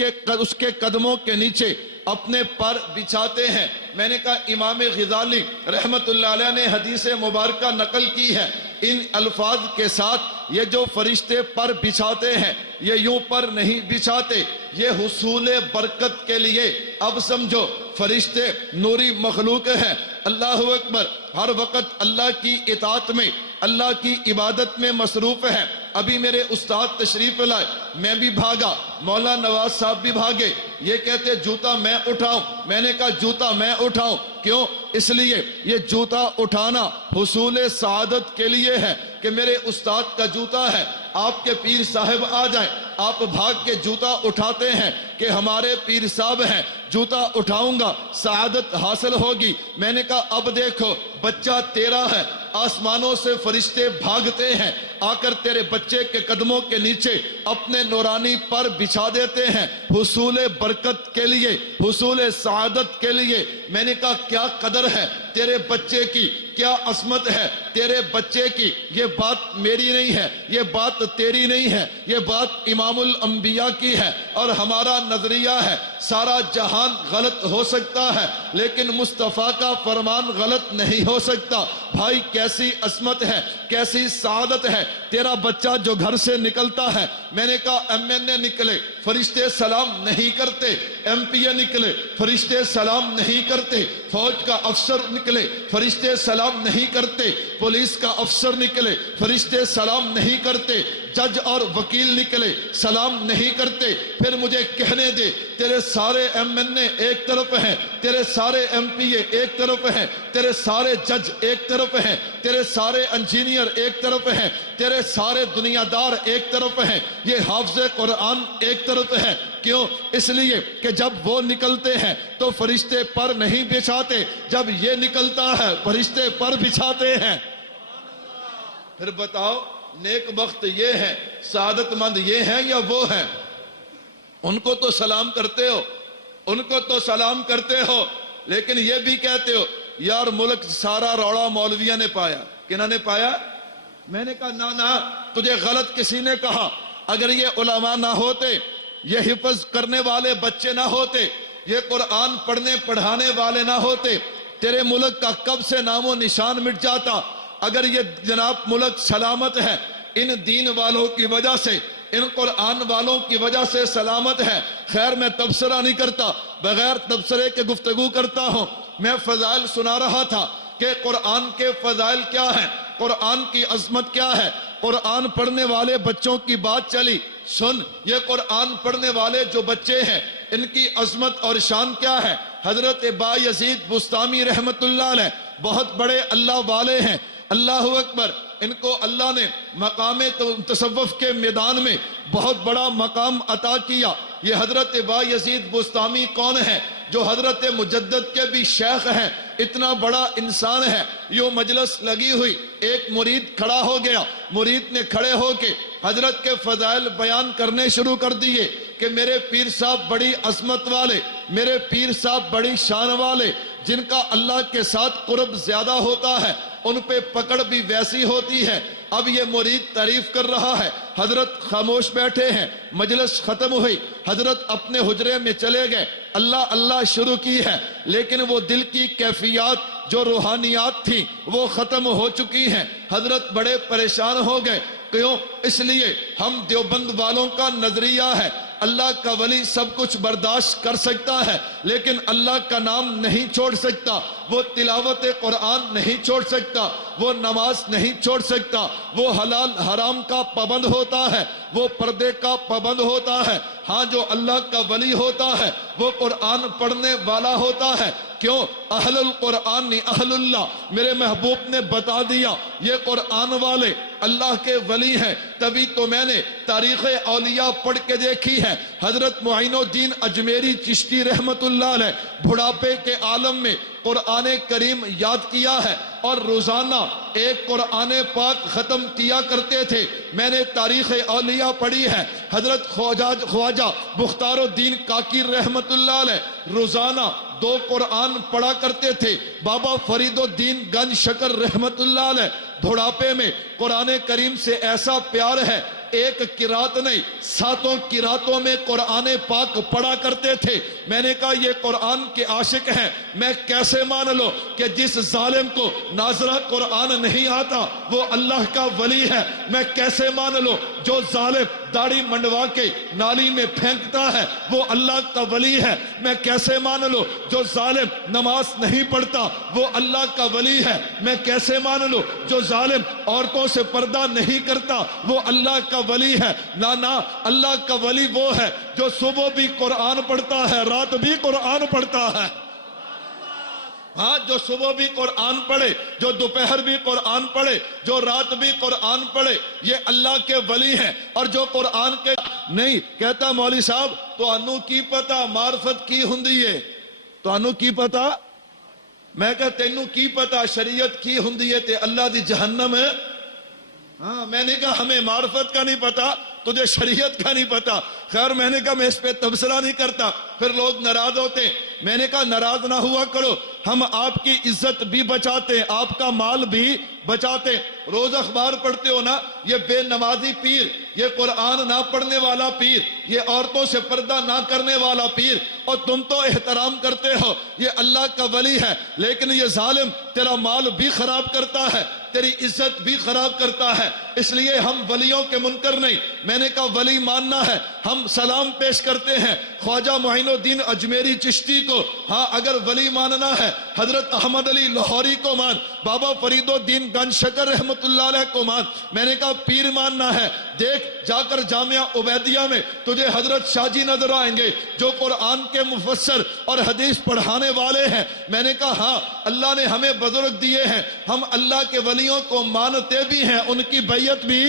کے قدموں کے نیچے اپنے پر بچھاتے ہیں۔ میں نے کہا امام غزالی رحمت اللہ علیہ نے حدیث مبارکہ نقل کی ہے، ان الفاظ کے ساتھ یہ جو فرشتے پر بچھاتے ہیں یہ یوں پر نہیں بچھاتے، یہ حصول برکت کے لیے۔ اب سمجھو فرشتے نوری مخلوق ہیں، اللہ اکبر، ہر وقت اللہ کی اطاعت میں، اللہ کی عبادت میں مصروف ہے۔ ابھی میرے استاد تشریف لائے، میں بھی بھاگا، مولا نواز صاحب بھی بھاگے، یہ کہتے جوتا میں اٹھاؤں، میں نے کہا جوتا میں اٹھاؤں، کیوں؟ اس لیے یہ جوتا اٹھانا حصول سعادت کے لیے ہے کہ میرے استاد کا جوتا ہے، آپ کے پیر صاحب آ جائیں، آپ بھاگ کے جوتا اٹھاتے ہیں کہ ہمارے پیر صاحب ہیں، جوتا اٹھاؤں گا سعادت حاصل ہوگی۔ میں نے کہا اب دیکھو بچہ تیرا ہے، آسمانوں سے فرشتے بھاگتے ہیں، آ کر تیرے بچے کے قدموں کے نیچے اپنے نورانی پر بچھا دیتے ہیں حصول برکت کے لیے، حصول سعادت کے لیے۔ میں نے کہا کیا قدر ہے تیرے بچے کی، کیا عظمت ہے تیرے بچے کی۔ یہ بات میری نہیں ہے، یہ بات تیری نہیں ہے، یہ بات امام الانبیاء کی ہے، اور ہمارا نظریہ ہے سارا جہان غلط ہو سکتا ہے لیکن مصطفیٰ کا فرمان غلط نہیں ہو سکتا۔ بھائی کیسی عظمت ہے، کیسی سعادت ہے۔ تیرا بچہ جو گھر سے نکلتا ہے، میں نے کہا ایم این اے نکلے فرشتے سلام نہیں کرتے، ایم پی اے نکلے فرشتے سلام نہیں کرتے، فوج کا افسر نکلے فرشتے سلام نہیں کرتے، پولیس کا افسر نکلے فرشتے سلام نہیں کرتے، جج اور وکیل نکلے سلام نہیں کرتے۔ پھر مجھے کہنے دے تیرے سارے ایم این اے ایک طرف ہیں، تیرے سارے ایم پی اے ایک طرف ہیں، تیرے سارے جج ایک طرف ہیں، تیرے سارے انجینئر ایک طرف ہیں، تیرے سارے دنیا دار ایک طرف ہیں، یہ حافظ قرآن ایک طرف ہے۔ کیوں؟ اس لیے کہ جب وہ نکلتے ہیں تو فرشتے پر نہیں بچھاتے، جب یہ نکلتا ہے فرشتے پر بچھاتے ہیں۔ پھر بتاؤ نیک بخت یہ ہے، سعادت مند یہ ہیں یا وہ ہیں؟ ان کو تو سلام کرتے ہو، ان کو تو سلام کرتے ہو، لیکن یہ بھی کہتے ہو یار ملک سارا روڑا مولویہ نے پایا۔ کنہوں نے پایا؟ میں نے کہا نہ تجھے غلط کسی نے کہا۔ اگر یہ علماء نہ ہوتے، یہ حفظ کرنے والے بچے نہ ہوتے، یہ قرآن پڑھنے پڑھانے والے نہ ہوتے، تیرے ملک کا کب سے نام و نشان مٹ جاتا۔ اگر یہ جناب ملک سلامت ہے ان دین والوں کی وجہ سے، ان قرآن والوں کی وجہ سے سلامت ہے۔ خیر میں تبصرہ نہیں کرتا، بغیر تبصرے کے گفتگو کرتا ہوں۔ میں فضائل سنا رہا تھا کہ قرآن کے فضائل کیا ہیں، قرآن کی عظمت کیا ہے۔ قرآن پڑھنے والے بچوں کی بات چلی، سن یہ قرآن پڑھنے والے جو بچے ہیں ان کی عظمت اور شان کیا ہے۔ حضرت بایزید بستامی رحمت اللہ علیہ بہت بڑے اللہ والے ہیں، اللہ اکبر۔ ان کو اللہ نے مقام تصوف کے میدان میں بہت بڑا مقام عطا کیا۔ یہ حضرت بایزید بستامی کون ہے؟ جو حضرت مجدد کے بھی شیخ ہیں، اتنا بڑا انسان ہے۔ یوں مجلس لگی ہوئی، ایک مرید کھڑا ہو گیا، مرید نے کھڑے ہو کے حضرت کے فضائل بیان کرنے شروع کر دیے کہ میرے پیر صاحب بڑی عظمت والے، میرے پیر صاحب بڑی شان والے، جن کا اللہ کے ساتھ قرب زیادہ ہوتا ہے ان پہ پکڑ بھی ویسی ہوتی ہے۔ اب یہ مرید تعریف کر رہا ہے، حضرت خاموش بیٹھے ہیں، مجلس ختم ہوئی، حضرت اپنے حجرے میں چلے گئے، اللہ اللہ شروع کی ہے، لیکن وہ دل کی کیفیات جو روحانیات تھیں وہ ختم ہو چکی ہیں۔ حضرت بڑے پریشان ہو گئے۔ کیوں؟ اس لیے ہم دیوبند والوں کا نظریہ ہے اللہ کا ولی سب کچھ برداشت کر سکتا ہے لیکن اللہ کا نام نہیں چھوڑ سکتا، وہ تلاوت قرآن نہیں چھوڑ سکتا، وہ نماز نہیں چھوڑ سکتا، وہ حلال حرام کا پابند ہوتا ہے، وہ پردے کا پابند ہوتا ہے۔ ہاں جو اللہ کا ولی ہوتا ہے وہ قرآن پڑھنے والا ہوتا ہے۔ کیوں؟ اہل القرآن اہل اللہ، میرے محبوب نے بتا دیا یہ قرآن والے اللہ کے ولی ہیں۔ تبھی تو میں نے تاریخ اولیاء پڑھ کے دیکھی ہے۔ حضرت معین الدین اجمیری چشتی رحمت اللہ علیہ بڑھاپے کے عالم میں قرآن کریم یاد کیا ہے اور روزانہ ایک قرآن پاک ختم کیا کرتے تھے۔ میں نے تاریخ اولیاء پڑھی ہے۔ حضرت خواجہ بختار الدین کاکی رحمت اللہ علیہ روزانہ 2 قرآن پڑھا کرتے تھے۔ بابا فرید الدین گنج شکر رحمت اللہ علیہ بڑھاپے میں قرآن کریم سے ایسا پیار ہے، ایک قرات نہیں 7 قراتوں میں قرآن پاک پڑھا کرتے تھے۔ میں نے کہا یہ قرآن کے عاشق ہیں، میں کیسے مان لو کہ جس ظالم کو ناظرہ قرآن نہیں آتا وہ اللہ کا ولی ہے؟ میں کیسے مان لو جو ظالم داڑھی منڈوا کے نالی میں پھینکتا ہے وہ اللہ کا ولی ہے؟ میں کیسے مان لو جو ظالم نماز نہیں پڑھتا وہ اللہ کا ولی ہے؟ میں کیسے مان لو جو ظالم عورتوں سے پردہ نہیں کرتا وہ اللہ کا ولی ہے؟ نہ اللہ کا ولی وہ ہے جو صبح بھی قرآن پڑھتا ہے رات بھی قرآن پڑھتا ہے۔ ہاں جو صبح بھی قرآن پڑھے، جو دوپہر بھی قرآن پڑھے، جو رات بھی قرآن پڑھے، یہ اللہ کے ولی ہیں۔ اور جو قرآن کے نہیں کہتا مولوی صاحب تو انو کی پتا معرفت کی ہوندی ہے، تو انو کی پتا، میں کہتا تینو کی پتا شریعت کی ہوندی ہے تے اللہ دی جہنم ہے۔ ہاں میں نے کہا ہمیں معرفت کا نہیں پتا، تجھے شریعت کا نہیں پتا۔ خیر میں نے کہا میں اس پہ تبصرہ نہیں کرتا، پھر لوگ ناراض ہوتے. میں نے کہا ناراض نہ ہوا کرو، ہم آپ کی عزت بھی بچاتے ہیں، آپ کا مال بھی بچاتے ہیں. روز اخبار پڑھتے ہو نا، یہ بے نمازی پیر، یہ قرآن نہ پڑھنے والا پیر، یہ عورتوں سے پردہ نہ کرنے والا پیر، اور تم تو احترام کرتے ہو یہ اللہ کا ولی ہے، لیکن یہ ظالم تیرا مال بھی خراب کرتا ہے، تیری عزت بھی خراب کرتا ہے. اس لیے ہم ولیوں کے منکر نہیں. میں نے کہا ولی ماننا ہے، ہم سلام پیش کرتے ہیں خواجہ معین الدین اجمیری چشتی کو. ہاں اگر ولی ماننا ہے حضرت احمد علی لاہوری کو مان، بابا فرید الدین گنج شکر رحمت اللہ علیہ کو مان. میں نے کہا پیر ماننا ہے، دیکھ جا کر جامعہ عبیدیہ میں تجھے حضرت شاہ جی نظر آئیں گے جو قرآن کے مفسر اور حدیث پڑھانے والے ہیں. میں نے کہا ہاں اللہ نے ہمیں بزرگ دیے ہیں، ہم اللہ کے ولیوں کو مانتے بھی ہیں، ان کی بیعت بھی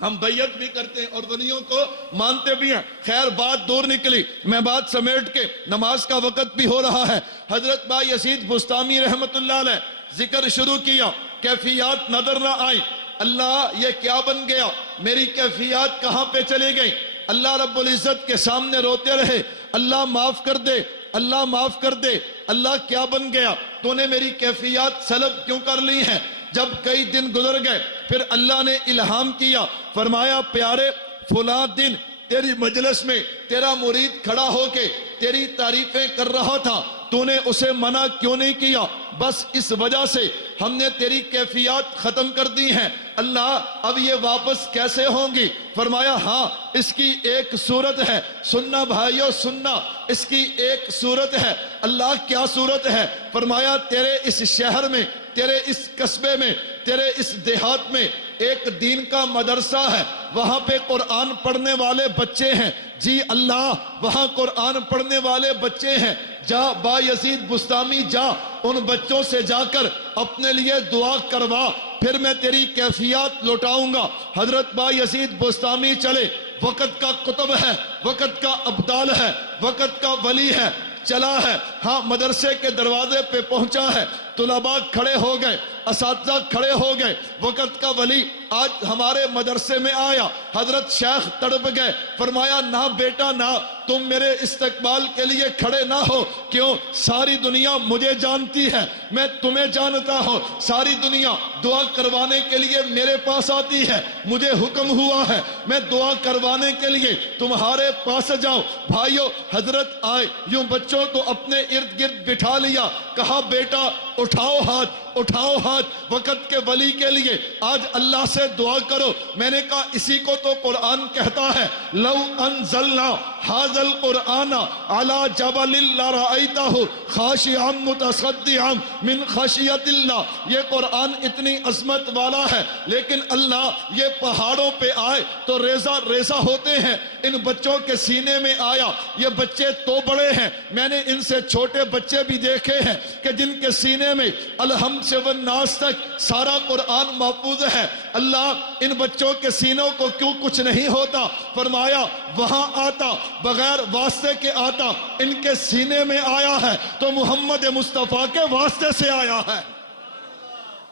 ہم بیعت بھی کرتے ہیں اور ولیوں کو مانتے بھی ہیں. خیر بات دور نکلی، میں بات سمیٹ کے، نماز کا وقت بھی ہو رہا ہے. حضرت با یزید بستامی رحمت اللہ علیہ ذکر شروع کیا، کیفیات نظر نہ آئی. اللہ یہ کیا بن گیا، میری کیفیات کہاں پہ چلی گئی. اللہ رب العزت کے سامنے روتے رہے، اللہ معاف کر دے، اللہ معاف کر دے. اللہ کیا بن گیا، تو نے میری کیفیات سلب کیوں کر لی ہیں. جب کئی دن گزر گئے پھر اللہ نے الہام کیا، فرمایا پیارے فلاں دن تیری مجلس میں تیرا مرید کھڑا ہو کے تیری تعریفیں کر رہا تھا، تو نے اسے منع کیوں نہیں کیا. بس اس وجہ سے ہم نے تیری کیفیات ختم کر دی ہیں. اللہ اب یہ واپس کیسے ہوں گی. فرمایا ہاں اس کی ایک صورت ہے، سننا بھائیو سننا، اس کی ایک صورت ہے. اللہ کیا صورت ہے. فرمایا تیرے اس شہر میں، تیرے اس قصبے میں، تیرے اس دیہات میں ایک دین کا مدرسہ ہے، وہاں پہ قرآن پڑھنے والے بچے ہیں. جی اللہ وہاں قرآن پڑھنے والے بچے ہیں. جا با یزید بستامی جا، ان بچوں سے جا کر اپنے لیے دعا کروا، پھر میں تیری کیفیات لوٹاؤں گا. حضرت با یزید بستامی چلے. وقت کا قطب ہے، وقت کا ابدال ہے، وقت کا ولی ہے، چلا ہے. ہاں مدرسے کے دروازے پہ پہنچا ہے، طلباء کھڑے ہو گئے، اساتذہ کھڑے ہو گئے. وقت کا ولی آج ہمارے مدرسے میں آیا. حضرت شیخ تڑپ گئے، فرمایا نہ بیٹا نہ، تم میرے استقبال کے لیے کھڑے نہ ہو. کیوں؟ ساری دنیا مجھے جانتی ہے، میں تمہیں جانتا ہوں. ساری دنیا دعا کروانے کے لیے میرے پاس آتی ہے، مجھے حکم ہوا ہے میں دعا کروانے کے لیے تمہارے پاس جاؤں. بھائیو حضرت آئے، یوں بچوں کو اپنے ارد گرد بٹھا لیا، کہا بیٹا اٹھاؤ ہاتھ، اٹھاؤ ہاتھ وقت کے ولی کے لیے، آج اللہ سے دعا کرو. میں نے کہا اسی کو تو قرآن کہتا ہے، لو انزلنا ھذا القرآن علی جبل لرأیتہ خاشعا متصدعا من خشیۃ اللہ. یہ قرآن اتنی عظمت والا ہے، لیکن اللہ یہ پہاڑوں پہ آئے تو ریزہ ریزہ ہوتے ہیں. ان بچوں کے سینے میں آیا. یہ بچے تو بڑے ہیں، میں نے ان سے چھوٹے بچے بھی دیکھے ہیں کہ جن کے سینے میں الحمد سے والناس تک سارا قرآن محفوظ ہے. اللہ ان بچوں کے سینوں کو کیوں کچھ نہیں ہوتا. فرمایا وہاں آتا، بغیر واسطے کے آتا. ان کے سینے میں آیا ہے تو محمد مصطفیٰ کے واسطے سے آیا ہے.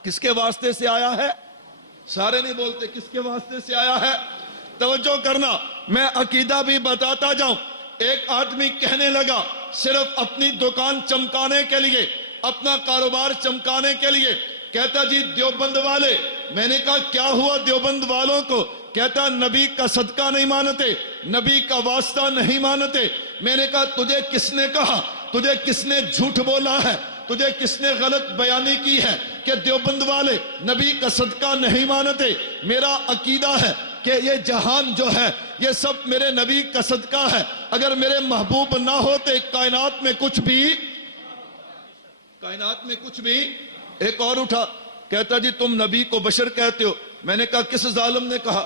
کس کے واسطے سے آیا ہے؟ سارے نہیں بولتے کس کے واسطے سے آیا ہے. توجہ کرنا، میں عقیدہ بھی بتاتا جاؤں. ایک آدمی کہنے لگا صرف اپنی دکان چمکانے کے لیے، اپنا کاروبار چمکانے کے لیے، کہتا جی دیوبند والے. میں نے کہا کیا ہوا دیوبند والوں کو؟ کہتا نبی کا صدقہ نہیں مانتے، نبی کا واسطہ نہیں مانتے. میں نے کہا تجھے کس نے کہا، تجھے کس نے جھوٹ بولا ہے، تجھے کس نے غلط بیانی کی ہے کہ دیوبند والے نبی کا صدقہ نہیں مانتے؟ میرا عقیدہ ہے کہ یہ جہان جو ہے یہ سب میرے نبی کا صدقہ ہے. اگر میرے محبوب نہ ہوتے کائنات میں کچھ بھی. ایک اور اٹھا، کہتا جی تم نبی کو بشر کہتے ہو. میں نے کہا کس ظالم نے کہا؟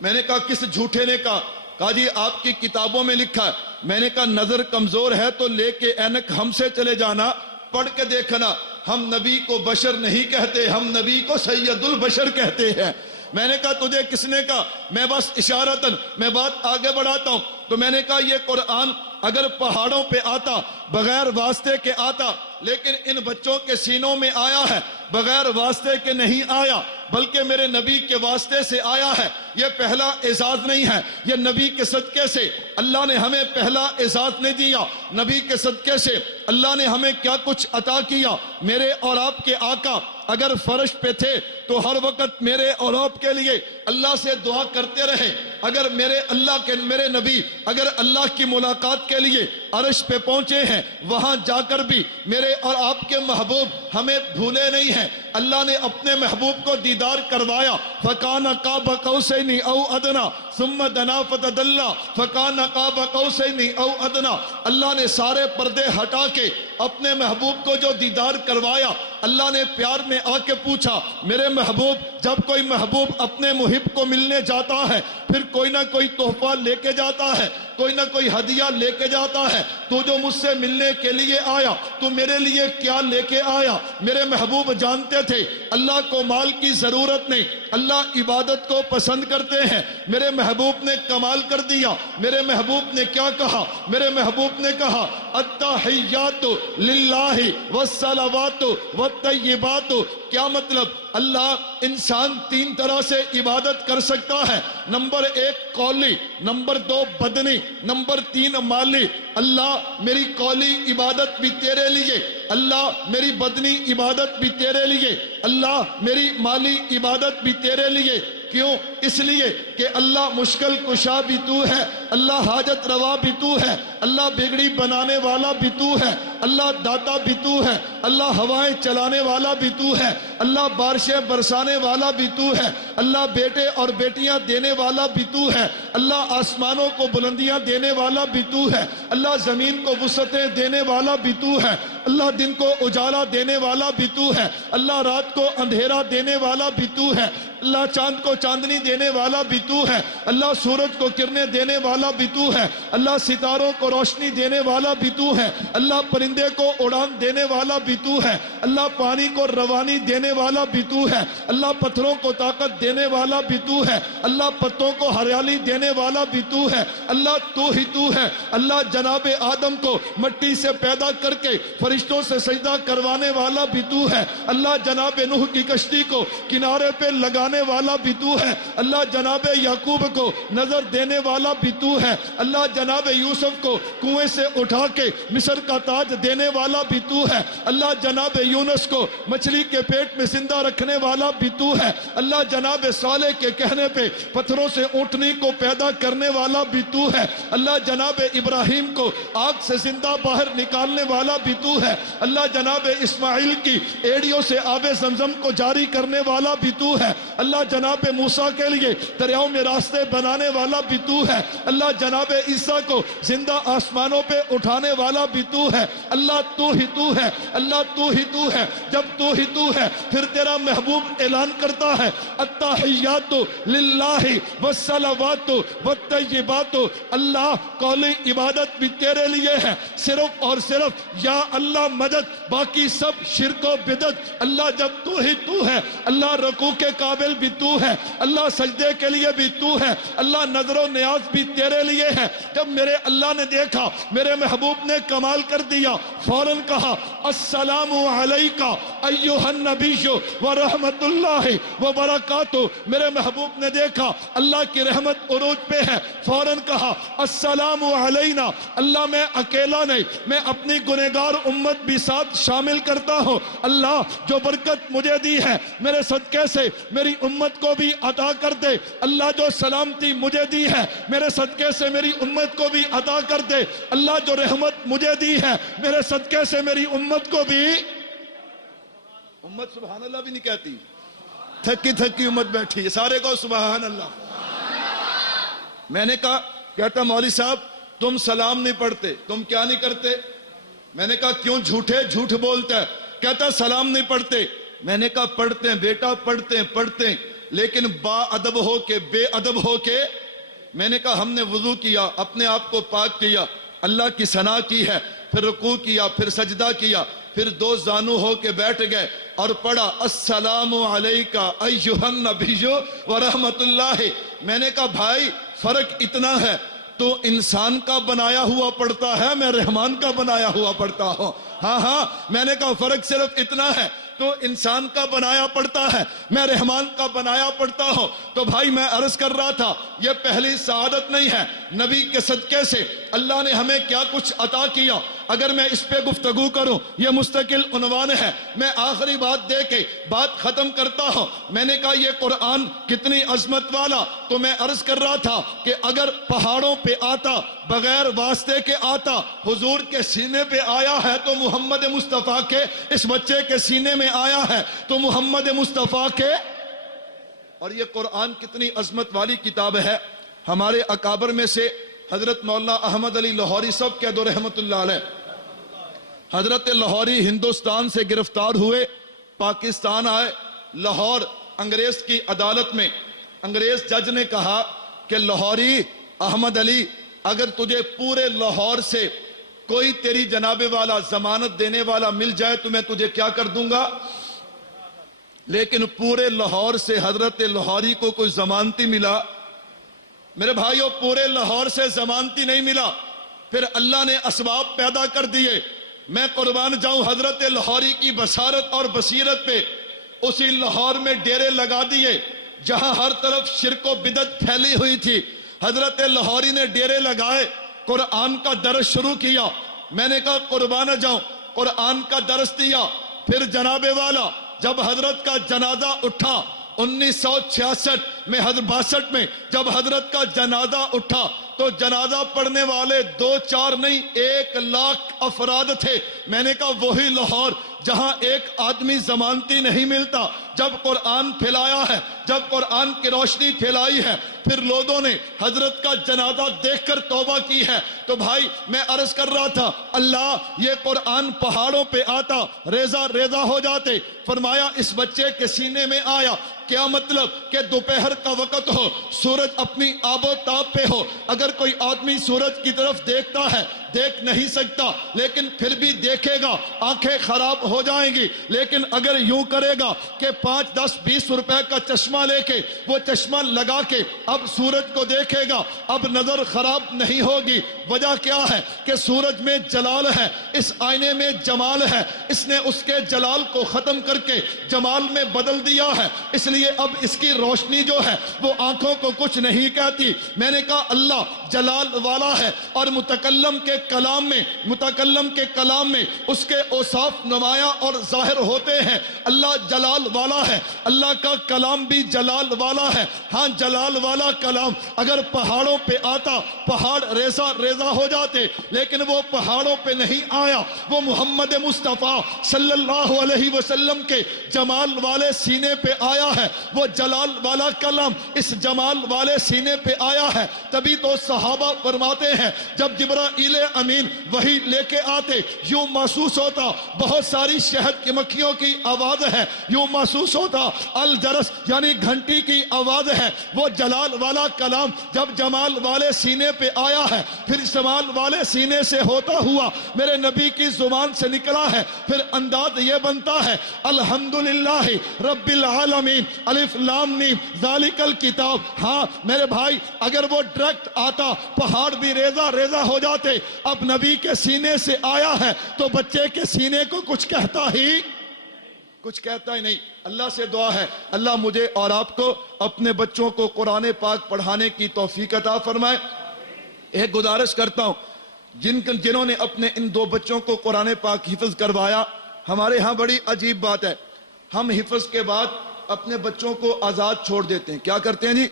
میں نے کہا کس جھوٹے نے کہا؟ کہا جی آپ کی کتابوں میں لکھا ہے. میں نے کہا نظر کمزور ہے تو لے کے اینک ہم سے چلے جانا، پڑھ کے دیکھنا. ہم نبی کو بشر نہیں کہتے، ہم نبی کو سید البشر کہتے ہیں. میں نے کہا تجھے کس نے کہا؟ میں بس اشارتاً میں بات آگے بڑھاتا ہوں. تو میں نے کہا یہ قرآن اگر پہاڑوں پہ آتا، بغیر واسطے کے آتا، لیکن ان بچوں کے سینوں میں آیا ہے، بغیر واسطے کے نہیں آیا. بلکہ میرے نبی کے واسطے سے آیا ہے۔ یہ پہلا اعزاز نہیں ہے، یہ نبی کے صدقے سے اللہ نے ہمیں پہلا اعزاز نہیں دیا۔ نبی کے صدقے سے اللہ نے ہمیں کیا کچھ عطا کیا۔ میرے اور آپ کے آقا اگر فرش پہ تھے تو ہر وقت میرے اور آپ کے لیے اللہ سے دعا کرتے رہے۔ اگر میرے نبی اگر اللہ کی ملاقات کے لیے عرش پہ پہنچے ہیں، وہاں جا کر بھی میرے اور آپ کے محبوب ہمیں بھولے نہیں ہیں۔ اللہ نے اپنے محبوب کو دیدار کروایا، فَكَانَ قَابَ قَوْسَيْنِ أَوْ أَدْنَىٰ ثُمَّ دَنَا فَتَدَلَّىٰ فَكَانَ قَابَ قَوْسَيْنِ أَوْ أَدْنَىٰ۔ اللہ نے سارے پردے ہٹا کے اپنے محبوب کو جو دیدار کروایا، اللہ نے پیار میں آ کے پوچھا، میرے محبوب، جب کوئی محبوب اپنے محب کو ملنے جاتا ہے پھر کوئی نہ کوئی تحفہ لے کے جاتا ہے، کوئی نہ کوئی ہدیہ لے کے جاتا ہے، تو جو مجھ سے ملنے کے لیے آیا تو میرے لیے کیا لے کے آیا؟ میرے محبوب جانتے تھے اللہ کو مال کی ضرورت نہیں، اللہ عبادت کو پسند کرتے ہیں۔ میرے محبوب نے کمال کر دیا۔ میرے محبوب نے کیا کہا؟ میرے محبوب نے کہا التحیات للہ والصلوات والطیبات۔ کیا مطلب؟ اللہ انسان تین طرح سے عبادت کر سکتا ہے، نمبر 1 قولی، نمبر 2 بدنی، نمبر 3 مالی۔ اللہ میری قولی عبادت بھی تیرے لیے، اللہ میری بدنی عبادت بھی تیرے لیے، اللہ میری مالی عبادت بھی تیرے لیے۔ کیوں؟ اس لیے کہ اللہ مشکل کشا بھی تو ہے، اللہ حاجت روا بھی تو ہے، اللہ بگڑی بنانے والا بھی تو ہے، اللہ داتا بھی تو ہے، اللہ ہوائیں چلانے والا بھی تو ہے، اللہ بارشیں برسانے والا بھی تو ہے، اللہ بیٹے اور بیٹیاں دینے والا بھی تو ہے، اللہ آسمانوں کو بلندیاں دینے والا بھی تو ہے، اللہ زمین کو وسعتیں دینے والا بھی تو ہے، اللہ دن کو اجالا دینے والا بھی تو ہے، اللہ رات کو اندھیرا دینے والا بھی تو ہے، اللہ چاند کو چاندنی دینے والا بھی تو ہے، اللہ سورج کو کرنیں دینے والا بھی تو ہے، اللہ ستاروں کو روشنی دینے والا بھی تو ہے، اللہ پرندے کو اڑان دینے والا بھی تو ہے، اللہ پانی کو روانی دینے والا بھی تو ہے، اللہ پتھروں کو طاقت دینے والا بھی تو ہے، اللہ پتوں کو ہریالی دینے والا بھی تو ہے، اللہ تو ہی تو ہے۔ اللہ جناب آدم کو مٹی سے پیدا کر کے فرشتوں سے سجدہ کروانے والا بھی تو ہے، اللہ جناب نوح کی کشتی کو کنارے پہ لگانے والا بھی تو ہے، اللہ جناب یعقوب کو نظر دینے والا بھی تو ہے، اللہ جناب یوسف کو کنویں سے اٹھا کے مصر کا تاج دینے والا بھی تو ہے، اللہ جناب یونس کو مچھلی کے پیٹ میں زندہ رکھنے والا بھی تو ہے، اللہ جناب صالح کے کہنے پہ پتھروں سے اونٹنی کو پیدا کرنے والا بھی تو ہے، اللہ جناب ابراہیم کو آگ سے زندہ باہر نکالنے والا بھی تو ہے، اللہ جناب اسماعیل کی ایڑیوں سے آب زمزم کو جاری کرنے والا بھی تو ہے، اللہ جناب موسیٰ کے لیے دریاؤں میں راستے بنانے والا بھی تو ہے، اللہ جناب عیسیٰ کو زندہ آسمانوں پہ اٹھانے والا بھی تو ہے۔ اللہ تو ہی تو ہے، اللہ تو ہی تو ہے۔ جب تو ہی تو ہے پھر تیرا محبوب اعلان کرتا ہے التحیات للہ والصلوات والطیبات، اللہ قولی عبادت بھی تیرے لیے ہے، صرف اور صرف یا اللہ مدد، باقی سب شرک و بدعت۔ اللہ جب تو ہی تو ہے، اللہ رکوع کے قابل بھی تو ہے، اللہ سجدے کے لیے بھی تو ہے، اللہ نظر و نیاز بھی تیرے لیے ہے۔ جب میرے اللہ نے دیکھا میرے محبوب نے کمال کر دیا، فوراً کہا السلام علیکہ ایھا النبی ورحمت اللہ وبرکاتہ۔ میرے محبوب نے دیکھا اللہ کی رحمت عروج پہ ہے، فوراً کہا السلام علینا۔ اللہ میں اکیلا نہیں، میں اپنی گنہگار امت بھی ساتھ شامل کرتا ہوں۔ اللہ جو برکت مجھے دی ہے میرے صدقے سے میری امت کو بھی عطا کر دے۔ اللہ جو سلامتی مجھے دی ہے میرے صدقے سے میری امت کو بھی عطا کر دے۔ اللہ جو رحمت مجھے دی ہے میرے صدقے سے میری امت کو بھی۔ امت سبحان اللہ بھی نہیں کہتی، تھکی تھکی امت بیٹھی ہے، سارے کو سبحان اللہ۔ میں نے کہا، کہتا مولوی صاحب تم سلام نہیں پڑھتے، تم کیا نہیں کرتے؟ میں نے کہا کیوں جھوٹ بولتا ہے؟ کہتا سلام نہیں پڑھتے۔ میں نے کہا پڑھتے ہیں بیٹا، پڑھتے ہیں لیکن با ادب ہو کے، بے ادب ہو کے۔ میں نے کہا ہم نے وضو کیا، اپنے آپ کو پاک کیا، اللہ کی ثنا کی ہے، پھر رکوع کیا، پھر سجدہ کیا، پھر دو زانو ہو کے بیٹھ گئے اور پڑھا السلام علیکہ ایھا النبی ورحمت اللہ۔ میں نے کہا بھائی فرق اتنا ہے، تو انسان کا بنایا ہوا پڑھتا ہے، میں رحمان کا بنایا ہوا پڑھتا ہوں۔ ہاں میں نے کہا فرق صرف اتنا ہے تو انسان کا بنایا پڑتا ہے، میں رحمان کا بنایا پڑتا ہوں۔ تو بھائی میں عرض کر رہا تھا یہ پہلی سعادت نہیں ہے، نبی کے صدقے سے اللہ نے ہمیں کیا کچھ عطا کیا۔ اگر میں اس پہ گفتگو کروں یہ مستقل عنوان ہے، میں آخری بات دے کے بات ختم کرتا ہوں۔ میں نے کہا یہ قرآن کتنی عظمت والا، تو میں عرض کر رہا تھا کہ اگر پہاڑوں پہ آتا، بغیر واسطے کے آتا، حضور کے سینے پہ آیا ہے تو محمد مصطفیٰ کے اس بچے کے سینے میں آیا ہے تو محمد مصطفیٰ کے۔ اور یہ قرآن کتنی عظمت والی کتاب ہے۔ ہمارے اکابر میں سے حضرت مولانا احمد علی لاہوری صاحب کہہ دو رحمت اللہ علیہ، حضرت لاہوری ہندوستان سے گرفتار ہوئے، پاکستان آئے، لاہور انگریز کی عدالت میں انگریز جج نے کہا کہ لاہوری احمد علی اگر تجھے پورے لاہور سے کوئی تیری جناب والا ضمانت دینے والا مل جائے تو میں تجھے کیا کر دوں گا، لیکن پورے لاہور سے حضرت لاہوری کو کوئی ضمانتی ملا؟ میرے بھائیوں پورے لاہور سے ضمانتی نہیں ملا، پھر اللہ نے اسباب پیدا کر دیے۔ میں قربان جاؤں حضرت لاہوری کی بصارت اور بصیرت پہ اسی لاہور میں ڈیرے لگا دیے جہاں ہر طرف شرک و بدعت پھیلی ہوئی تھی۔ حضرت لاہوری نے ڈیرے لگائے، قرآن کا درس شروع کیا۔ میں نے کہا قربان جاؤں، قرآن کا درس دیا۔ پھر جناب والا جب حضرت کا جنازہ اٹھا 1966 میں 62 میں جب حضرت کا جنازہ اٹھا تو جنازہ پڑھنے والے 2-4 نہیں 1 لاکھ افراد تھے۔ میں نے کہا وہی لاہور جہاں ایک آدمی ضمانتی نہیں ملتا، جب قرآن پھیلایا ہے، جب قرآن کی روشنی پھیلائی ہے، پھر لوگوں نے حضرت کا جنازہ دیکھ کر توبہ کی ہے۔ تو بھائی میں عرض کر رہا تھا اللہ یہ قرآن پہاڑوں پہ آتا ریزہ ریزہ ہو جاتے، فرمایا اس بچے کے سینے میں آیا۔ کیا مطلب کہ دوپہر کا وقت ہو، سورج اپنی آب و تاب پہ ہو، اگر کوئی آدمی سورج کی طرف دیکھتا ہے دیکھ نہیں سکتا لیکن پھر بھی دیکھے گا، آنکھیں خراب ہو جائیں گی، لیکن اگر یوں کرے گا کہ 5, 10, 20 روپے کا چشمہ لے کے وہ چشمہ لگا کے اب سورج کو دیکھے گا، اب نظر خراب نہیں ہوگی۔ وجہ کیا ہے کہ سورج میں جلال ہے، اس آئینے میں جمال ہے، اس نے اس کے جلال کو ختم کر کے جمال میں بدل دیا ہے، اس لیے اب اس کی روشنی جو ہے وہ آنکھوں کو کچھ نہیں کہتی۔ میں نے کہا اللہ جلال والا ہے اور متکلم کے کلام میں اس کے اوصاف نمایاں اور ظاہر ہوتے ہیں۔ اللہ جلال والا ہے، اللہ کا کلام بھی جلال والا ہے۔ ہاں جلال والا کلام اگر پہاڑوں پہ آتا پہاڑ ریزہ ریزہ ہو جاتے، لیکن وہ پہاڑوں پہ نہیں آیا، وہ محمد مصطفیٰ صلی اللہ علیہ وسلم کے جمال والے سینے پہ آیا ہے۔ وہ جلال والا کلام اس جمال والے سینے پہ آیا ہے، تبھی تو صحابہ فرماتے ہیں جب جبرائیل امین وہی لے کے آتے یوں محسوس ہوتا بہت ساری شہد کی مکھیوں کی آواز ہے، یوں محسوس ہوتا الجرس یعنی گھنٹی کی آواز ہے۔ وہ جلال والا کلام جب جمال والے سینے پہ آیا ہے، پھر جمال والے سینے سے ہوتا ہوا میرے نبی کی زبان سے نکلا ہے، پھر انداز یہ بنتا ہے الحمدللہ رب العالمین الف لام میم ذالک الکتاب۔ ہاں میرے بھائی اگر وہ ڈائریکٹ آتا پہاڑ بھی ریزہ ریزہ ہو جاتے، اب نبی کے سینے سے آیا ہے تو بچے کے سینے کو کچھ کہتا ہی نہیں۔ اللہ سے دعا ہے اللہ مجھے اور آپ کو اپنے بچوں کو قرآن پاک پڑھانے کی توفیق عطا فرمائے۔ ایک گزارش کرتا ہوں جنہوں نے اپنے ان 2 بچوں کو قرآن پاک حفظ کروایا، ہمارے ہاں بڑی عجیب بات ہے، ہم حفظ کے بعد اپنے بچوں کو آزاد چھوڑ دیتے ہیں۔ کیا کرتے ہیں جی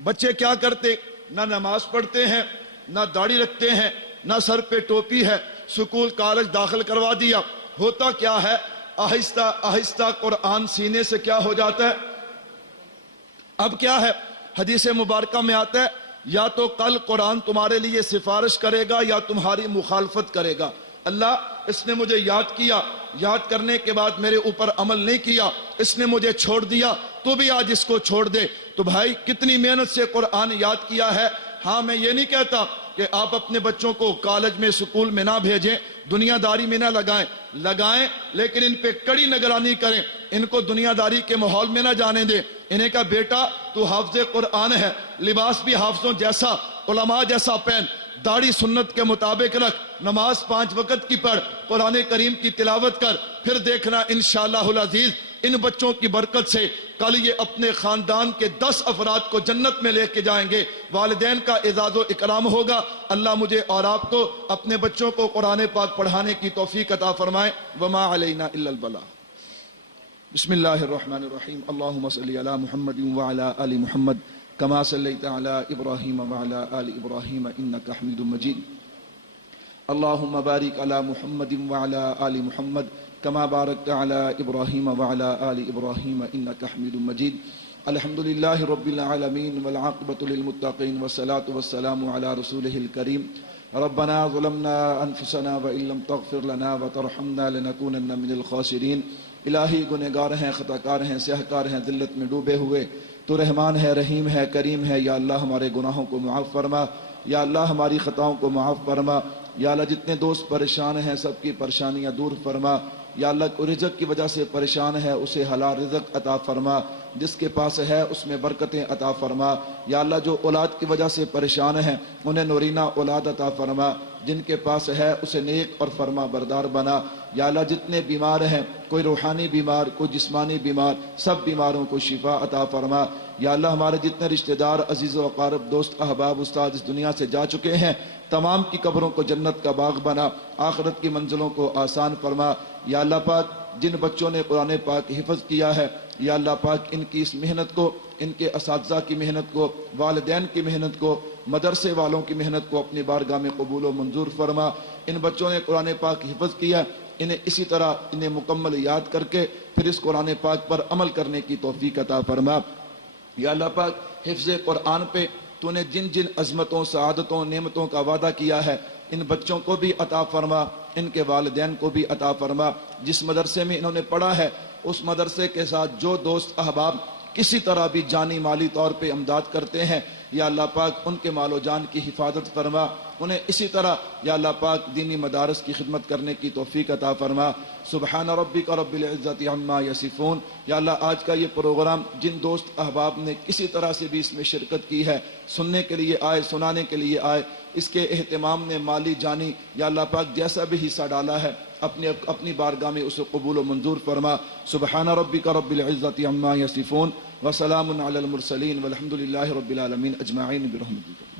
بچے کیا کرتے، نہ نماز پڑھتے ہیں، نہ داڑھی رکھتے ہیں، نہ سر پہ ٹوپی ہے، سکول کالج داخل کروا دیا۔ ہوتا کیا ہے آہستہ آہستہ قرآن سینے سے کیا ہو جاتا ہے۔ اب کیا ہے حدیث مبارکہ میں آتا ہے یا تو کل قرآن تمہارے لیے سفارش کرے گا یا تمہاری مخالفت کرے گا۔ اللہ اس نے مجھے یاد کیا، یاد کرنے کے بعد میرے اوپر عمل نہیں کیا، اس نے مجھے چھوڑ دیا، تو بھی آج اس کو چھوڑ دے۔ تو بھائی کتنی محنت سے قرآن یاد کیا ہے۔ ہاں میں یہ نہیں کہتا کہ آپ اپنے بچوں کو کالج میں سکول میں نہ بھیجیں، دنیا داری میں نہ لگائیں، لیکن ان پہ کڑی نگرانی کریں، ان کو دنیا داری کے ماحول میں نہ جانے دیں۔ انہیں کہا بیٹا تو حافظ قرآن ہے، لباس بھی حافظوں جیسا علماء جیسا پہن، داڑھی سنت کے مطابق رکھ، نماز 5 وقت کی پڑھ، قرآن کریم کی تلاوت کر، پھر دیکھنا انشاءاللہ العزیز ان بچوں کی برکت سے کل یہ اپنے خاندان کے 10 افراد کو جنت میں لے کے جائیں گے، والدین کا اعزاز و اکرام ہوگا۔ اللہ مجھے اور آپ کو اپنے بچوں کو قرآن پاک پڑھانے کی توفیق عطا فرمائے۔ وما علینا الا البلاغ۔ بسم اللہ الرحمن الرحیم۔ اللہم صلی علی محمد وعلی آل محمد کما صلیت علی ابراہیم وعلی آل ابراہیم انک حمید مجید۔ اللہم بارک علی محمد وعلی آل محمد کما بارکت علی ابراہیم وعلی آل ابراہیم انک حمید مجید۔ الحمدللہ رب العالمین والعاقبۃ للمتقین والصلاة والسلام علی رسولہ الکریم۔ ربنا ظلمنا انفسنا وان لم تغفر لنا وترحمنا لنکونن من الخاسرین۔ الہی گنہگار ہیں، خطا کار ہیں، سیاہکار ہیں، ذلت میں ڈوبے ہوئے، تو رحمان ہے، رحیم ہے، کریم ہے۔ یا اللہ ہمارے گناہوں کو معاف فرما، یا اللہ ہماری خطاؤں کو معاف فرما۔ یا اللہ جتنے دوست پریشان ہیں سب کی پریشانیاں دور فرما۔ یا اللہ کو رزق کی وجہ سے پریشان ہے اسے حلال رزق عطا فرما، جس کے پاس ہے اس میں برکتیں عطا فرما۔ یا اللہ جو اولاد کی وجہ سے پریشان ہیں انہیں نورینہ اولاد عطا فرما، جن کے پاس ہے اسے نیک اور فرما بردار بنا۔ یا اللہ جتنے بیمار ہیں، کوئی روحانی بیمار، کوئی جسمانی بیمار، سب بیماروں کو شفا عطا فرما۔ یا اللہ ہمارے جتنے رشتہ دار، عزیز و اقارب، دوست احباب، استاد اس دنیا سے جا چکے ہیں، تمام کی قبروں کو جنت کا باغ بنا، آخرت کی منزلوں کو آسان فرما۔ یا اللہ پاک جن بچوں نے قرآن پاک حفظ کیا ہے، یا اللہ پاک ان کی اس محنت کو، ان کے اساتذہ کی محنت کو، والدین کی محنت کو، مدرسے والوں کی محنت کو اپنی بارگاہ میں قبول و منظور فرما۔ ان بچوں نے قرآن پاک حفظ کیا، انہیں اسی طرح انہیں مکمل یاد کر کے پھر اس قرآن پاک پر عمل کرنے کی توفیق عطا فرما۔ یا اللہ پاک حفظ قرآن پہ تو نے جن جن عظمتوں، سعادتوں، نعمتوں کا وعدہ کیا ہے ان بچوں کو بھی عطا فرما، ان کے والدین کو بھی عطا فرما۔ جس مدرسے میں انہوں نے پڑھا ہے اس مدرسے کے ساتھ جو دوست احباب کسی طرح بھی جانی مالی طور پہ امداد کرتے ہیں، یا اللہ پاک ان کے مال و جان کی حفاظت فرما، انہیں اسی طرح یا اللہ پاک دینی مدارس کی خدمت کرنے کی توفیق عطا فرما۔ سبحان ربک رب العزت عما یصفون۔ یا اللہ آج کا یہ پروگرام جن دوست احباب نے کسی طرح سے بھی اس میں شرکت کی ہے، سننے کے لیے آئے، سنانے کے لیے آئے، اس کے اہتمام میں مالی جانی یا اللہ پاک جیسا بھی حصہ ڈالا ہے اپنی بارگاہ میں اسے قبول و منظور فرما۔ سبحان ربک رب العزت عما یصفون وسلام علی المرسلین والحمد للہ رب العالمین اجمعین برحمتک۔